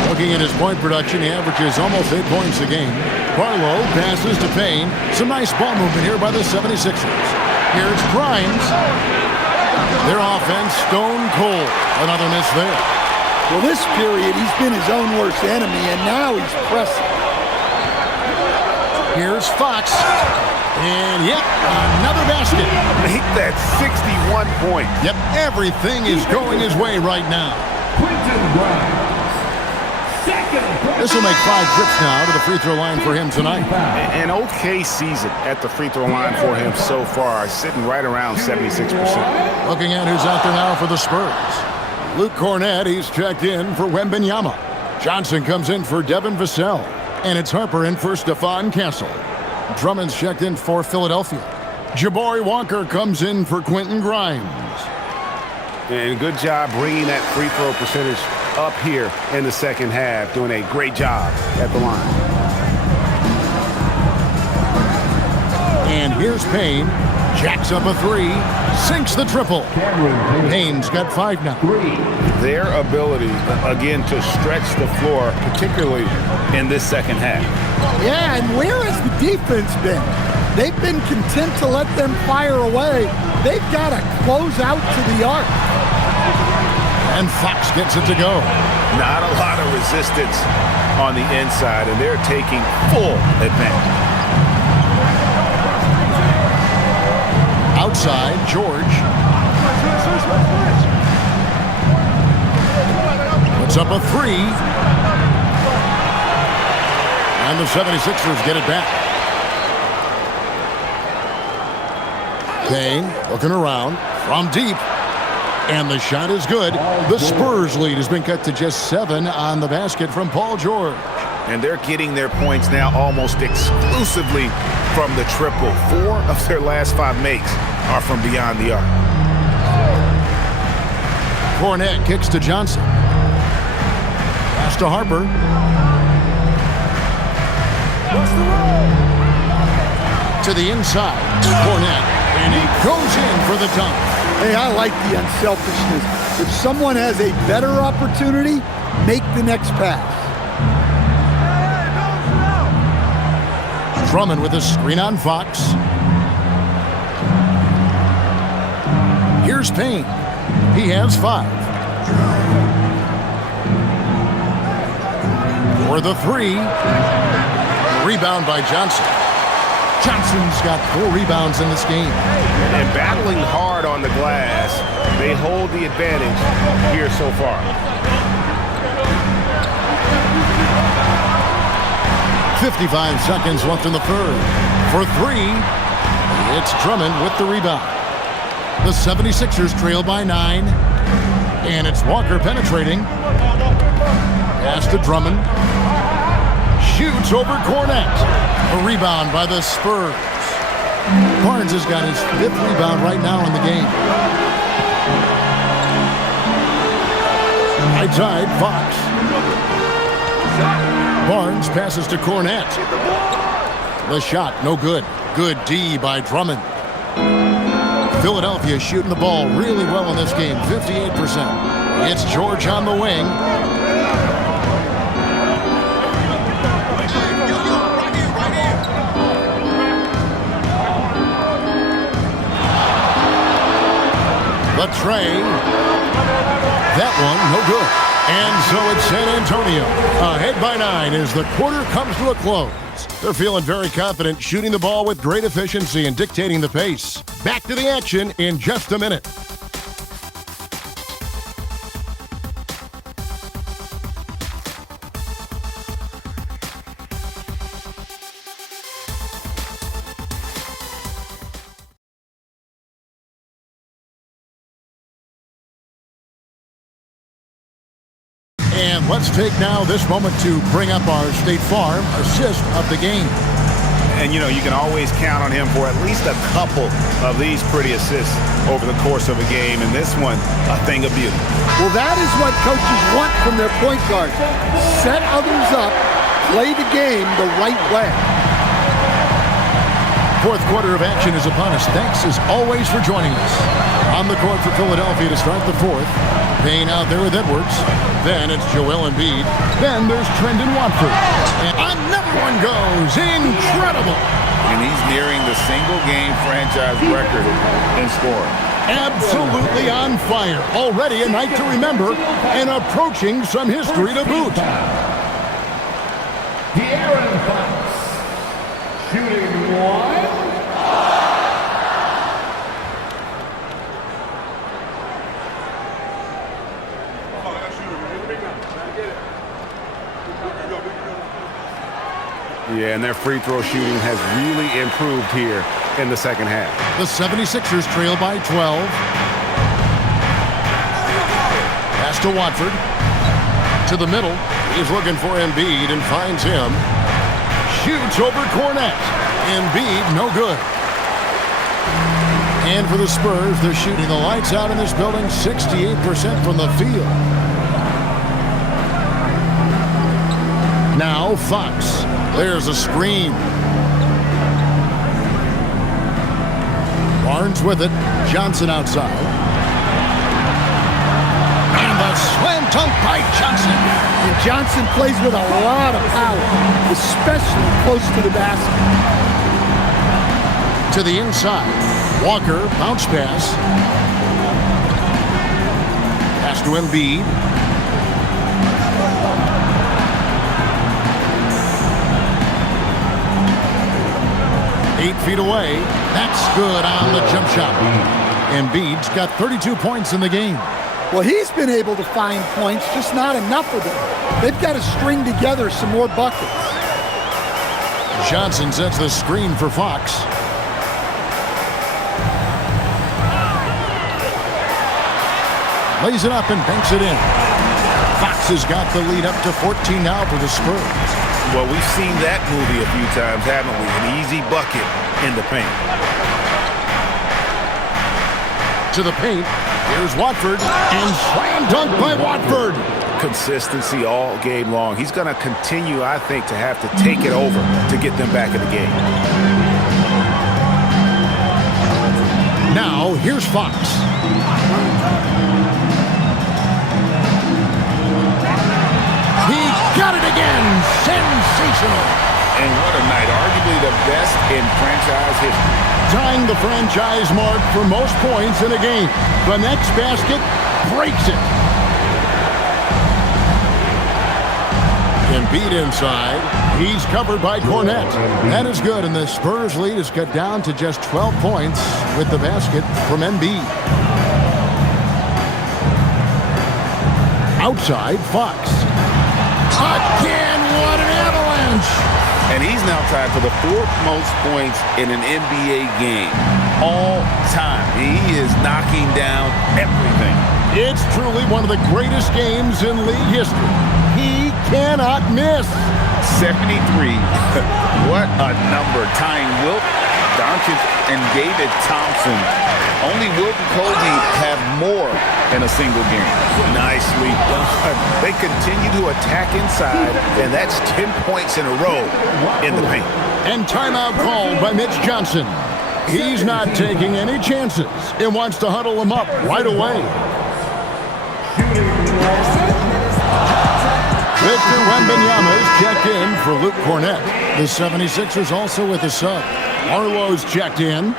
Looking at his point production, he averages almost 8 points a game. Barlow passes to Payne. Some nice ball movement here by the 76ers. Here's Grimes. Their offense stone cold. Another miss there. Well, this period, he's been his own worst enemy, and now he's pressing. Here's Fox. And yep, another basket. Make that 61 point. Yep, everything is going his way right now. This will make 5 trips now to the free throw line for him tonight. An okay season at the free throw line for him so far, sitting right around 76%. Looking at who's out there now for the Spurs. Luke Cornett, he's checked in for Wembanyama. Johnson comes in for Devin Vassell. And it's Harper in for Stephon Castle. Drummond's checked in for Philadelphia. Jabari Walker comes in for Quentin Grimes. And good job bringing that free throw percentage up here in the second half. Doing a great job at the line. And here's Payne. Jacks up a three. Sinks the triple. Payne's got 5 now. Their ability, again, to stretch the floor, particularly in this second half. Yeah, and where has the defense been? They've been content to let them fire away. They've got to close out to the arc. And Fox gets it to go. Not a lot of resistance on the inside, and they're taking full advantage. Outside, George. Puts up a three. And the 76ers get it back. Kane looking around from deep. And the shot is good. The Spurs lead has been cut to just 7 on the basket from Paul George. And they're getting their points now almost exclusively from the triple. 4 of their last 5 makes are from beyond the arc. Cornett kicks to Johnson. Pass to Harper. To the inside. Cornett. And he goes in for the dunk. Hey, I like the unselfishness. If someone has a better opportunity, make the next pass. Drummond with a screen on Fox. Here's Payne. He has 5. For the three. Rebound by Johnson. Johnson's got 4 rebounds in this game. And battling hard on the glass, they hold the advantage here so far. 55 seconds left in the third. For 3, it's Drummond with the rebound. The 76ers trail by 9. And it's Walker penetrating. Pass to Drummond. Shoots over Cornett. A rebound by the Spurs. Barnes has got his 5th rebound right now in the game. High tide, Fox. Barnes passes to Cornett. The shot, no good. Good D by Drummond. Philadelphia shooting the ball really well in this game, 58%. It's George on the wing. The tray. That one, no good. And so it's San Antonio. Ahead by 9 as the quarter comes to a close. They're feeling very confident, shooting the ball with great efficiency and dictating the pace. Back to the action in just a minute. And let's take now this moment to bring up our State Farm assist of the game. And, you know, you can always count on him for at least a couple of these pretty assists over the course of a game. And this one, a thing of beauty. Well, that is what coaches want from their point guard. Set others up, play the game the right way. Fourth quarter of action is upon us. Thanks, as always, for joining us. On the court for Philadelphia to start the fourth. Payne out there with Edwards. Then it's Joel Embiid. Then there's Trendon Watford. And another one goes. Incredible. And he's nearing the single-game franchise record in scoring. Absolutely on fire. Already a night to remember and approaching some history to boot. De'Aaron Fox, shooting one. Yeah, and their free throw shooting has really improved here in the second half. The 76ers trail by 12. Pass to Watford. To the middle. He's looking for Embiid and finds him. Shoots over Cornet. Embiid, no good. And for the Spurs, they're shooting the lights out in this building, 68% from the field. Now Fox. There's a screen. Barnes with it. Johnson outside. And the slam dunk by Johnson. And Johnson plays with a lot of power, especially close to the basket. To the inside. Walker, bounce pass. Pass to Embiid. 8 feet away. That's good on the jump shot. Embiid's got 32 points in the game. Well, he's been able to find points, just not enough of them. They've got to string together some more buckets. Johnson sets the screen for Fox. Lays it up and banks it in. Fox has got the lead up to 14 now for the Spurs. Well, we've seen that movie a few times, haven't we? An easy bucket in the paint. To the paint. Here's Watford. And slam dunk by Watford. Consistency all game long. He's going to continue, I think, to have to take it over to get them back in the game. Now, here's Fox. He got it again. Sensational. And what a night. Arguably the best in franchise history. Tying the franchise mark for most points in a game. The next basket breaks it. Embiid inside. He's covered by Cornet. That is good, and the Spurs lead is cut down to just 12 points with the basket from Embiid. Outside, Fox. Again, what an avalanche! And he's now tied for the 4th most points in an NBA game all time. He is knocking down everything. It's truly one of the greatest games in league history. He cannot miss. 73. What a number. Tying Wilt, Doncic, and David Thompson. Only Wilt and Kobe have more in a single game. Nicely done. They continue to attack inside, and that's 10 points in a row in the paint. And timeout called by Mitch Johnson. He's not taking any chances and wants to huddle him up right away. Victor Wembanyama's checked in for Luke Cornet. The 76ers also with a sub. Arlo's checked in.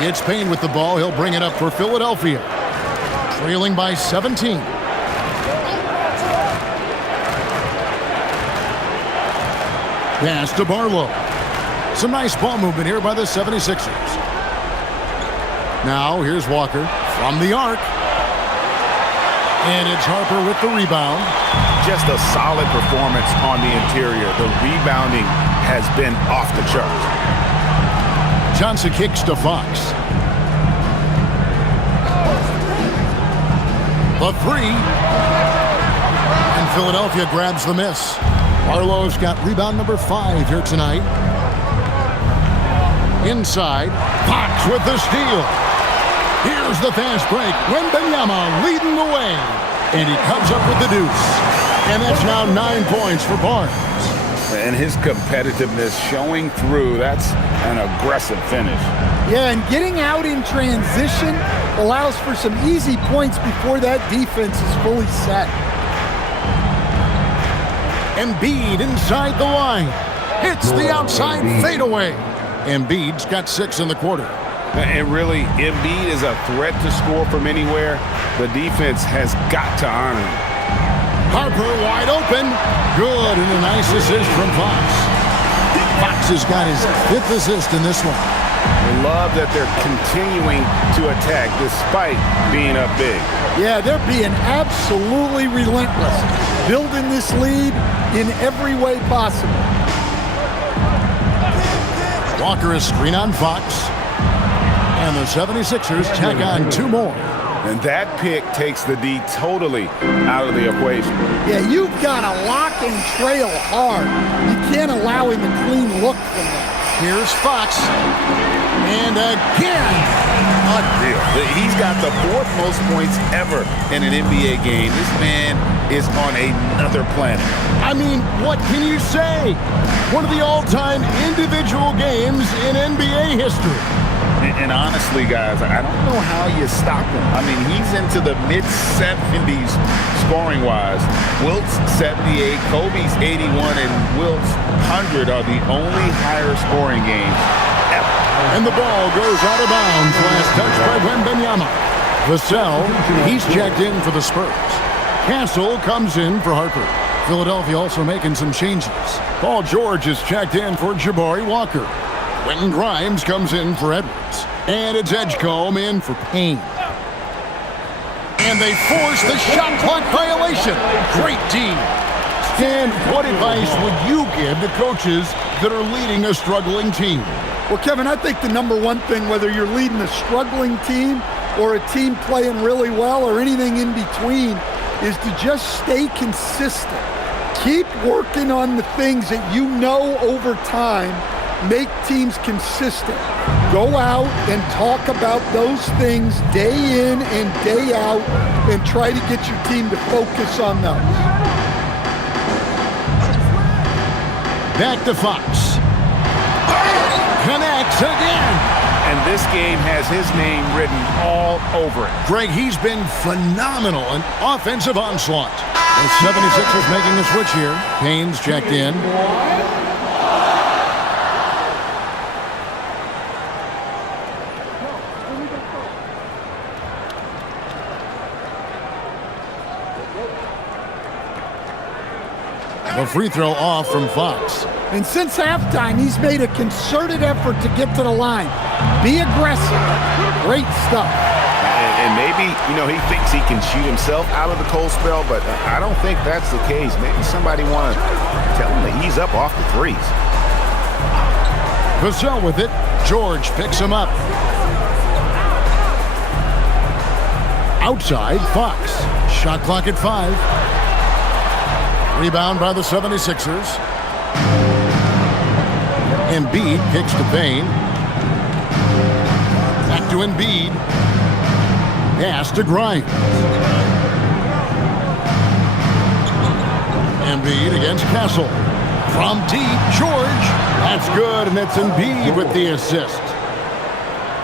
It's Payne with the ball. He'll bring it up for Philadelphia. Trailing by 17. Pass to Barlow. Some nice ball movement here by the 76ers. Now here's Walker from the arc. And it's Harper with the rebound. Just a solid performance on the interior. The rebounding has been off the charts. Johnson kicks to Fox. The three. And Philadelphia grabs the miss. Barlow's got rebound number 5 here tonight. Inside, Fox with the steal. Here's the fast break. Wembanyama leading the way. And he comes up with the deuce. And that's now 9 points for Barnes. And his competitiveness showing through. That's an aggressive finish. Yeah, and getting out in transition allows for some easy points before that defense is fully set. Embiid inside the line. Hits the outside fadeaway. Embiid's got 6 in the quarter. And really, Embiid is a threat to score from anywhere. The defense has got to honor him. Harper wide open. Good, and a nice assist from Fox. Fox has got his 5th assist in this one. I love that they're continuing to attack despite being up big. Yeah, they're being absolutely relentless, building this lead in every way possible. Walker is screen on Fox. And the 76ers tack on 2 more. And that pick takes the D totally out of the equation. Yeah, you've got to lock and trail hard. You can't allow him a clean look from that. Here's Fox. And again. Unreal. He's got the 4th most points ever in an NBA game. This man is on another planet. I mean, what can you say? One of the all-time individual games in NBA history. And honestly, guys, I don't know how you stop him. I mean, he's into the mid-70s scoring-wise. Wilt's 78, Kobe's 81, and Wilt's 100 are the only higher scoring games ever. And the ball goes out of bounds. Last touch by Wembanyama. Vassell, he's checked in for the Spurs. Castle comes in for Harper. Philadelphia also making some changes. Paul George is checked in for Jabari Walker. Quentin Grimes comes in for Edwards. And it's Edgecombe in for Payne. And they force the shot clock violation. Great D. Stan, what advice would you give to coaches that are leading a struggling team? Well, Kevin, I think the number one thing, whether you're leading a struggling team or a team playing really well or anything in between, is to just stay consistent. Keep working on the things that you know over time make teams consistent. Go out and talk about those things day in and day out and try to get your team to focus on those. Back to Fox. Connects again. And this game has his name written all over it. Greg, he's been phenomenal in offensive onslaught. The 76ers making a switch here. Payne's checked in. A free throw off from Fox. And since halftime, he's made a concerted effort to get to the line. Be aggressive. Great stuff. And maybe, he thinks he can shoot himself out of the cold spell, but I don't think that's the case. Maybe somebody want to tell him to ease up off the threes. Vassell with it. George picks him up. Outside, Fox. Shot clock at 5. Rebound by the 76ers. Embiid kicks to Payne. Back to Embiid. Pass to Grimes. Embiid against Castle. From deep, George. That's good, and that's Embiid with the assist.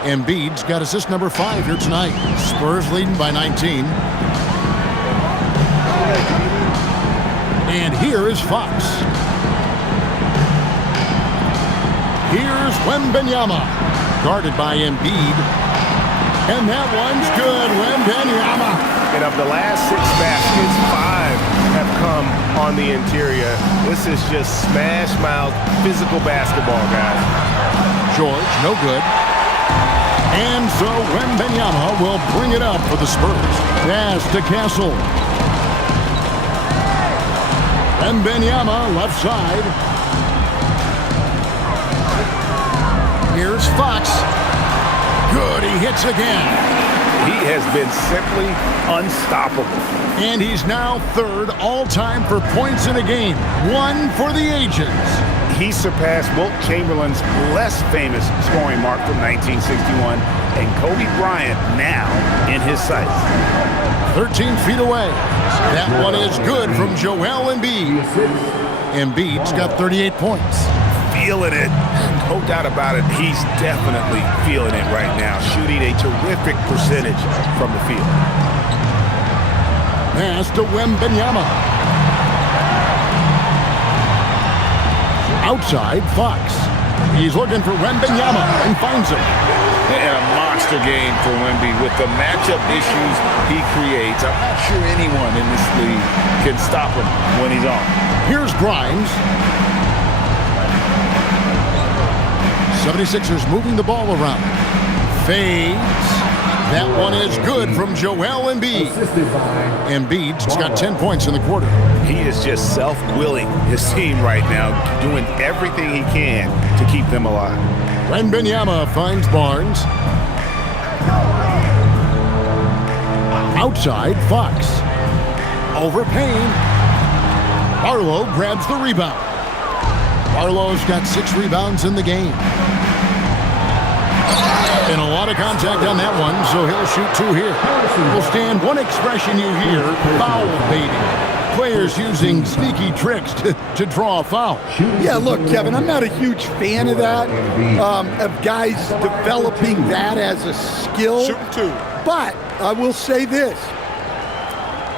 Embiid's got assist number 5 here tonight. Spurs leading by 19. And here is Fox. Here's Wembanyama. Guarded by Embiid. And that one's good. Wembanyama. And of the last 6 baskets, 5 have come on the interior. This is just smash mouth physical basketball, guys. George, no good. And so Wembanyama will bring it up for the Spurs. Pass to Castle. Wembanyama left side. Here's Fox. Good, he hits again. He has been simply unstoppable. And he's now third all-time for points in a game. One for the ages. He surpassed Wilt Chamberlain's less famous scoring mark from 1961, and Kobe Bryant now in his sights. 13 feet away. That one is good from Joel Embiid. Embiid's got 38 points. Feeling it. No doubt about it. He's definitely feeling it right now, shooting a terrific percentage from the field. Pass to Wembanyama. Outside, Fox. He's looking for Wembanyama and finds him. And a monster game for Wemby with the matchup issues he creates. I'm not sure anyone in this league can stop him when he's on. Here's Grimes. 76ers moving the ball around. Fades. That one is good from Joel Embiid. Embiid's got 10 points in the quarter. He is just self-willing his team right now, doing everything he can to keep them alive. Wembanyama finds Barnes. Outside, Fox. Over Payne. Barlow grabs the rebound. Barlow's got 6 rebounds in the game. And a lot of contact on that one, so he'll shoot 2 here. Will stand one expression you hear, foul baiting. Players using sneaky tricks to draw a foul. Yeah, look, Kevin, I'm not a huge fan of that, of guys developing that as a skill. Shooting 2. But I will say this.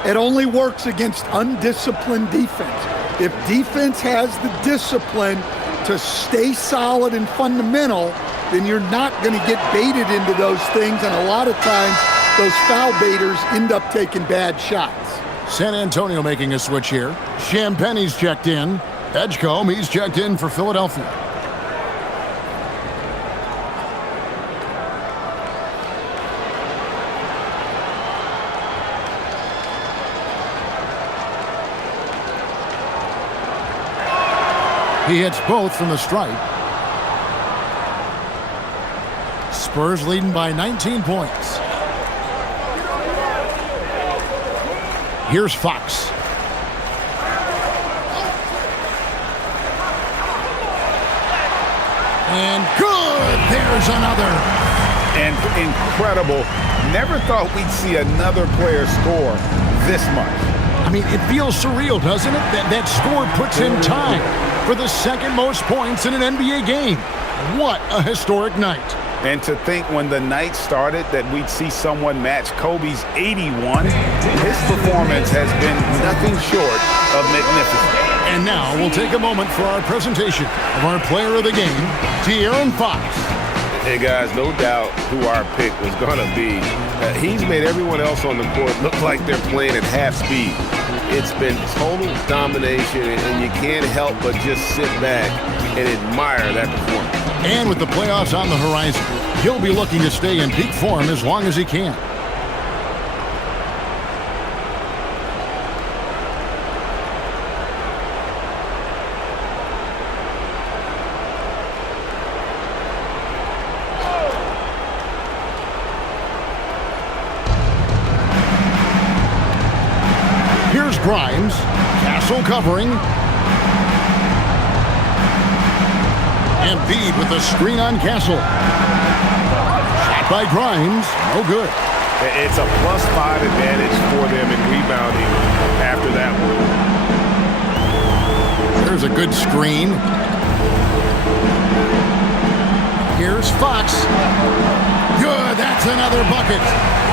It only works against undisciplined defense. If defense has the discipline to stay solid and fundamental, then you're not going to get baited into those things, and a lot of times those foul baiters end up taking bad shots. San Antonio making a switch here. Champagne's checked in. Edgecombe, he's checked in for Philadelphia. He hits both from the stripe. Spurs leading by 19 points. Here's Fox. And good! There's another. And incredible. Never thought we'd see another player score this much. I mean, it feels surreal, doesn't it? That score puts him tied for the second most points in an NBA game. What a historic night. And to think when the night started that we'd see someone match Kobe's 81, his performance has been nothing short of magnificent. And now we'll take a moment for our presentation of our player of the game, De'Aaron Fox. Hey, guys, no doubt who our pick was going to be. He's made everyone else on the court look like they're playing at half speed. It's been total domination, and you can't help but just sit back and admire that performance. And with the playoffs on the horizon, he'll be looking to stay in peak form as long as he can. Here's Grimes. Castle covering. Embiid with the screen on Castle. Shot by Grimes. No good. It's a +5 advantage for them in rebounding after that one. There's a good screen. Here's Fox. Good. That's another bucket.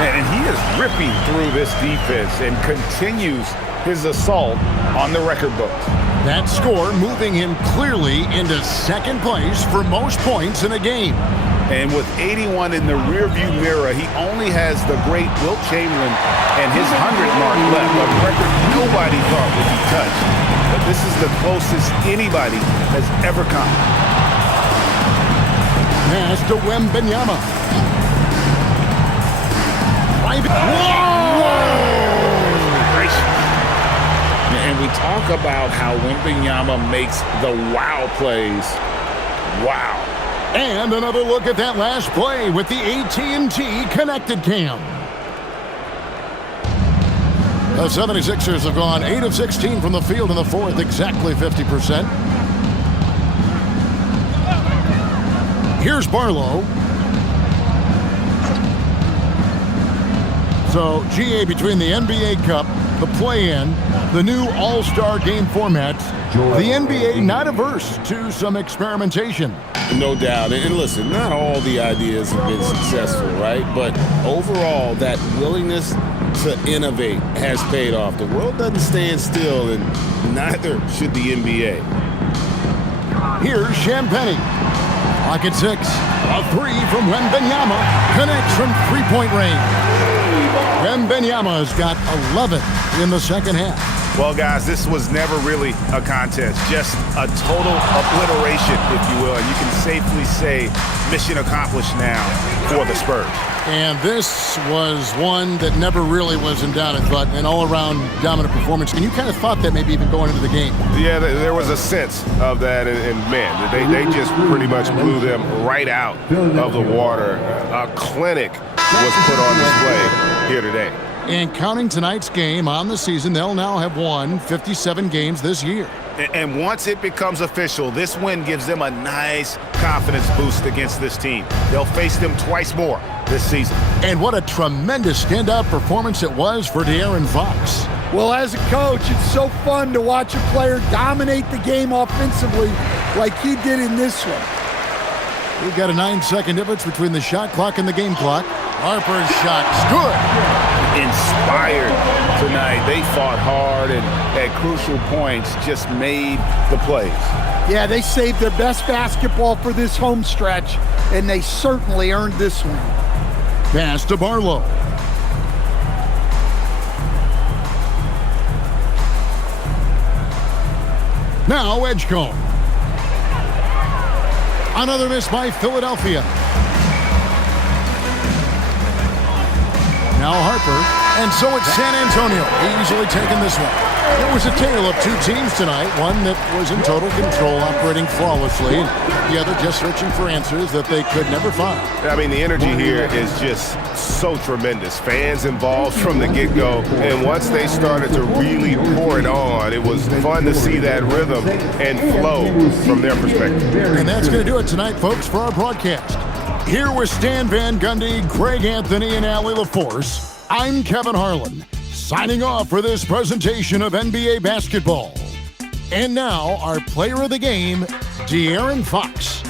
And he is ripping through this defense and continues his assault on the record books. That score moving him clearly into second place for most points in a game. And with 81 in the rearview mirror, he only has the great Wilt Chamberlain and his 100 mark left, a record nobody thought would be touched. But this is the closest anybody has ever come. Pass to Wembanyama. And we talk about how Wembanyama makes the wow plays. Wow. And another look at that last play with the AT&T Connected Cam. The 76ers have gone 8 of 16 from the field in the fourth, exactly 50%. Here's Barlow. So, GA, between the NBA Cup, the play-in, the new All-Star game formats, the NBA not averse to some experimentation. No doubt. And listen, not all the ideas have been successful, right? But overall, that willingness to innovate has paid off. The world doesn't stand still, and neither should the NBA. Here's Champagnie. Pocket 6. A three from Wembanyama. Connects from three-point range. Wembanyama's got 11 in the second half. Well, guys, this was never really a contest, just a total obliteration, if you will. And you can safely say mission accomplished now for the Spurs. And this was one that never really was in doubt, I thought, an all-around dominant performance. And you kind of thought that maybe even going into the game. Yeah, there was a sense of that, and man, they just pretty much blew them right out of the water. A clinic was put on display here today. And counting tonight's game on the season, they'll now have won 57 games this year. And once it becomes official, this win gives them a nice confidence boost against this team. They'll face them twice more this season. And what a tremendous standout performance it was for De'Aaron Fox. Well, as a coach, it's so fun to watch a player dominate the game offensively like he did in this one. We've got a 9-second difference between the shot clock and the game clock. Harper's shot's good. Inspired tonight. They fought hard and at crucial points just made the plays. Yeah, they saved their best basketball for this home stretch, and they certainly earned this one. Pass to Barlow. Now Edgecombe. Another miss by Philadelphia. Now Harper, and so it's San Antonio, easily taking this one. It was a tale of two teams tonight, one that was in total control, operating flawlessly, and the other just searching for answers that they could never find. I mean, the energy here is just so tremendous. Fans involved from the get-go, and once they started to really pour it on, it was fun to see that rhythm and flow from their perspective. And that's going to do it tonight, folks, for our broadcast. Here with Stan Van Gundy, Greg Anthony, and Allie LaForce, I'm Kevin Harlan, signing off for this presentation of NBA basketball. And now, our player of the game, De'Aaron Fox.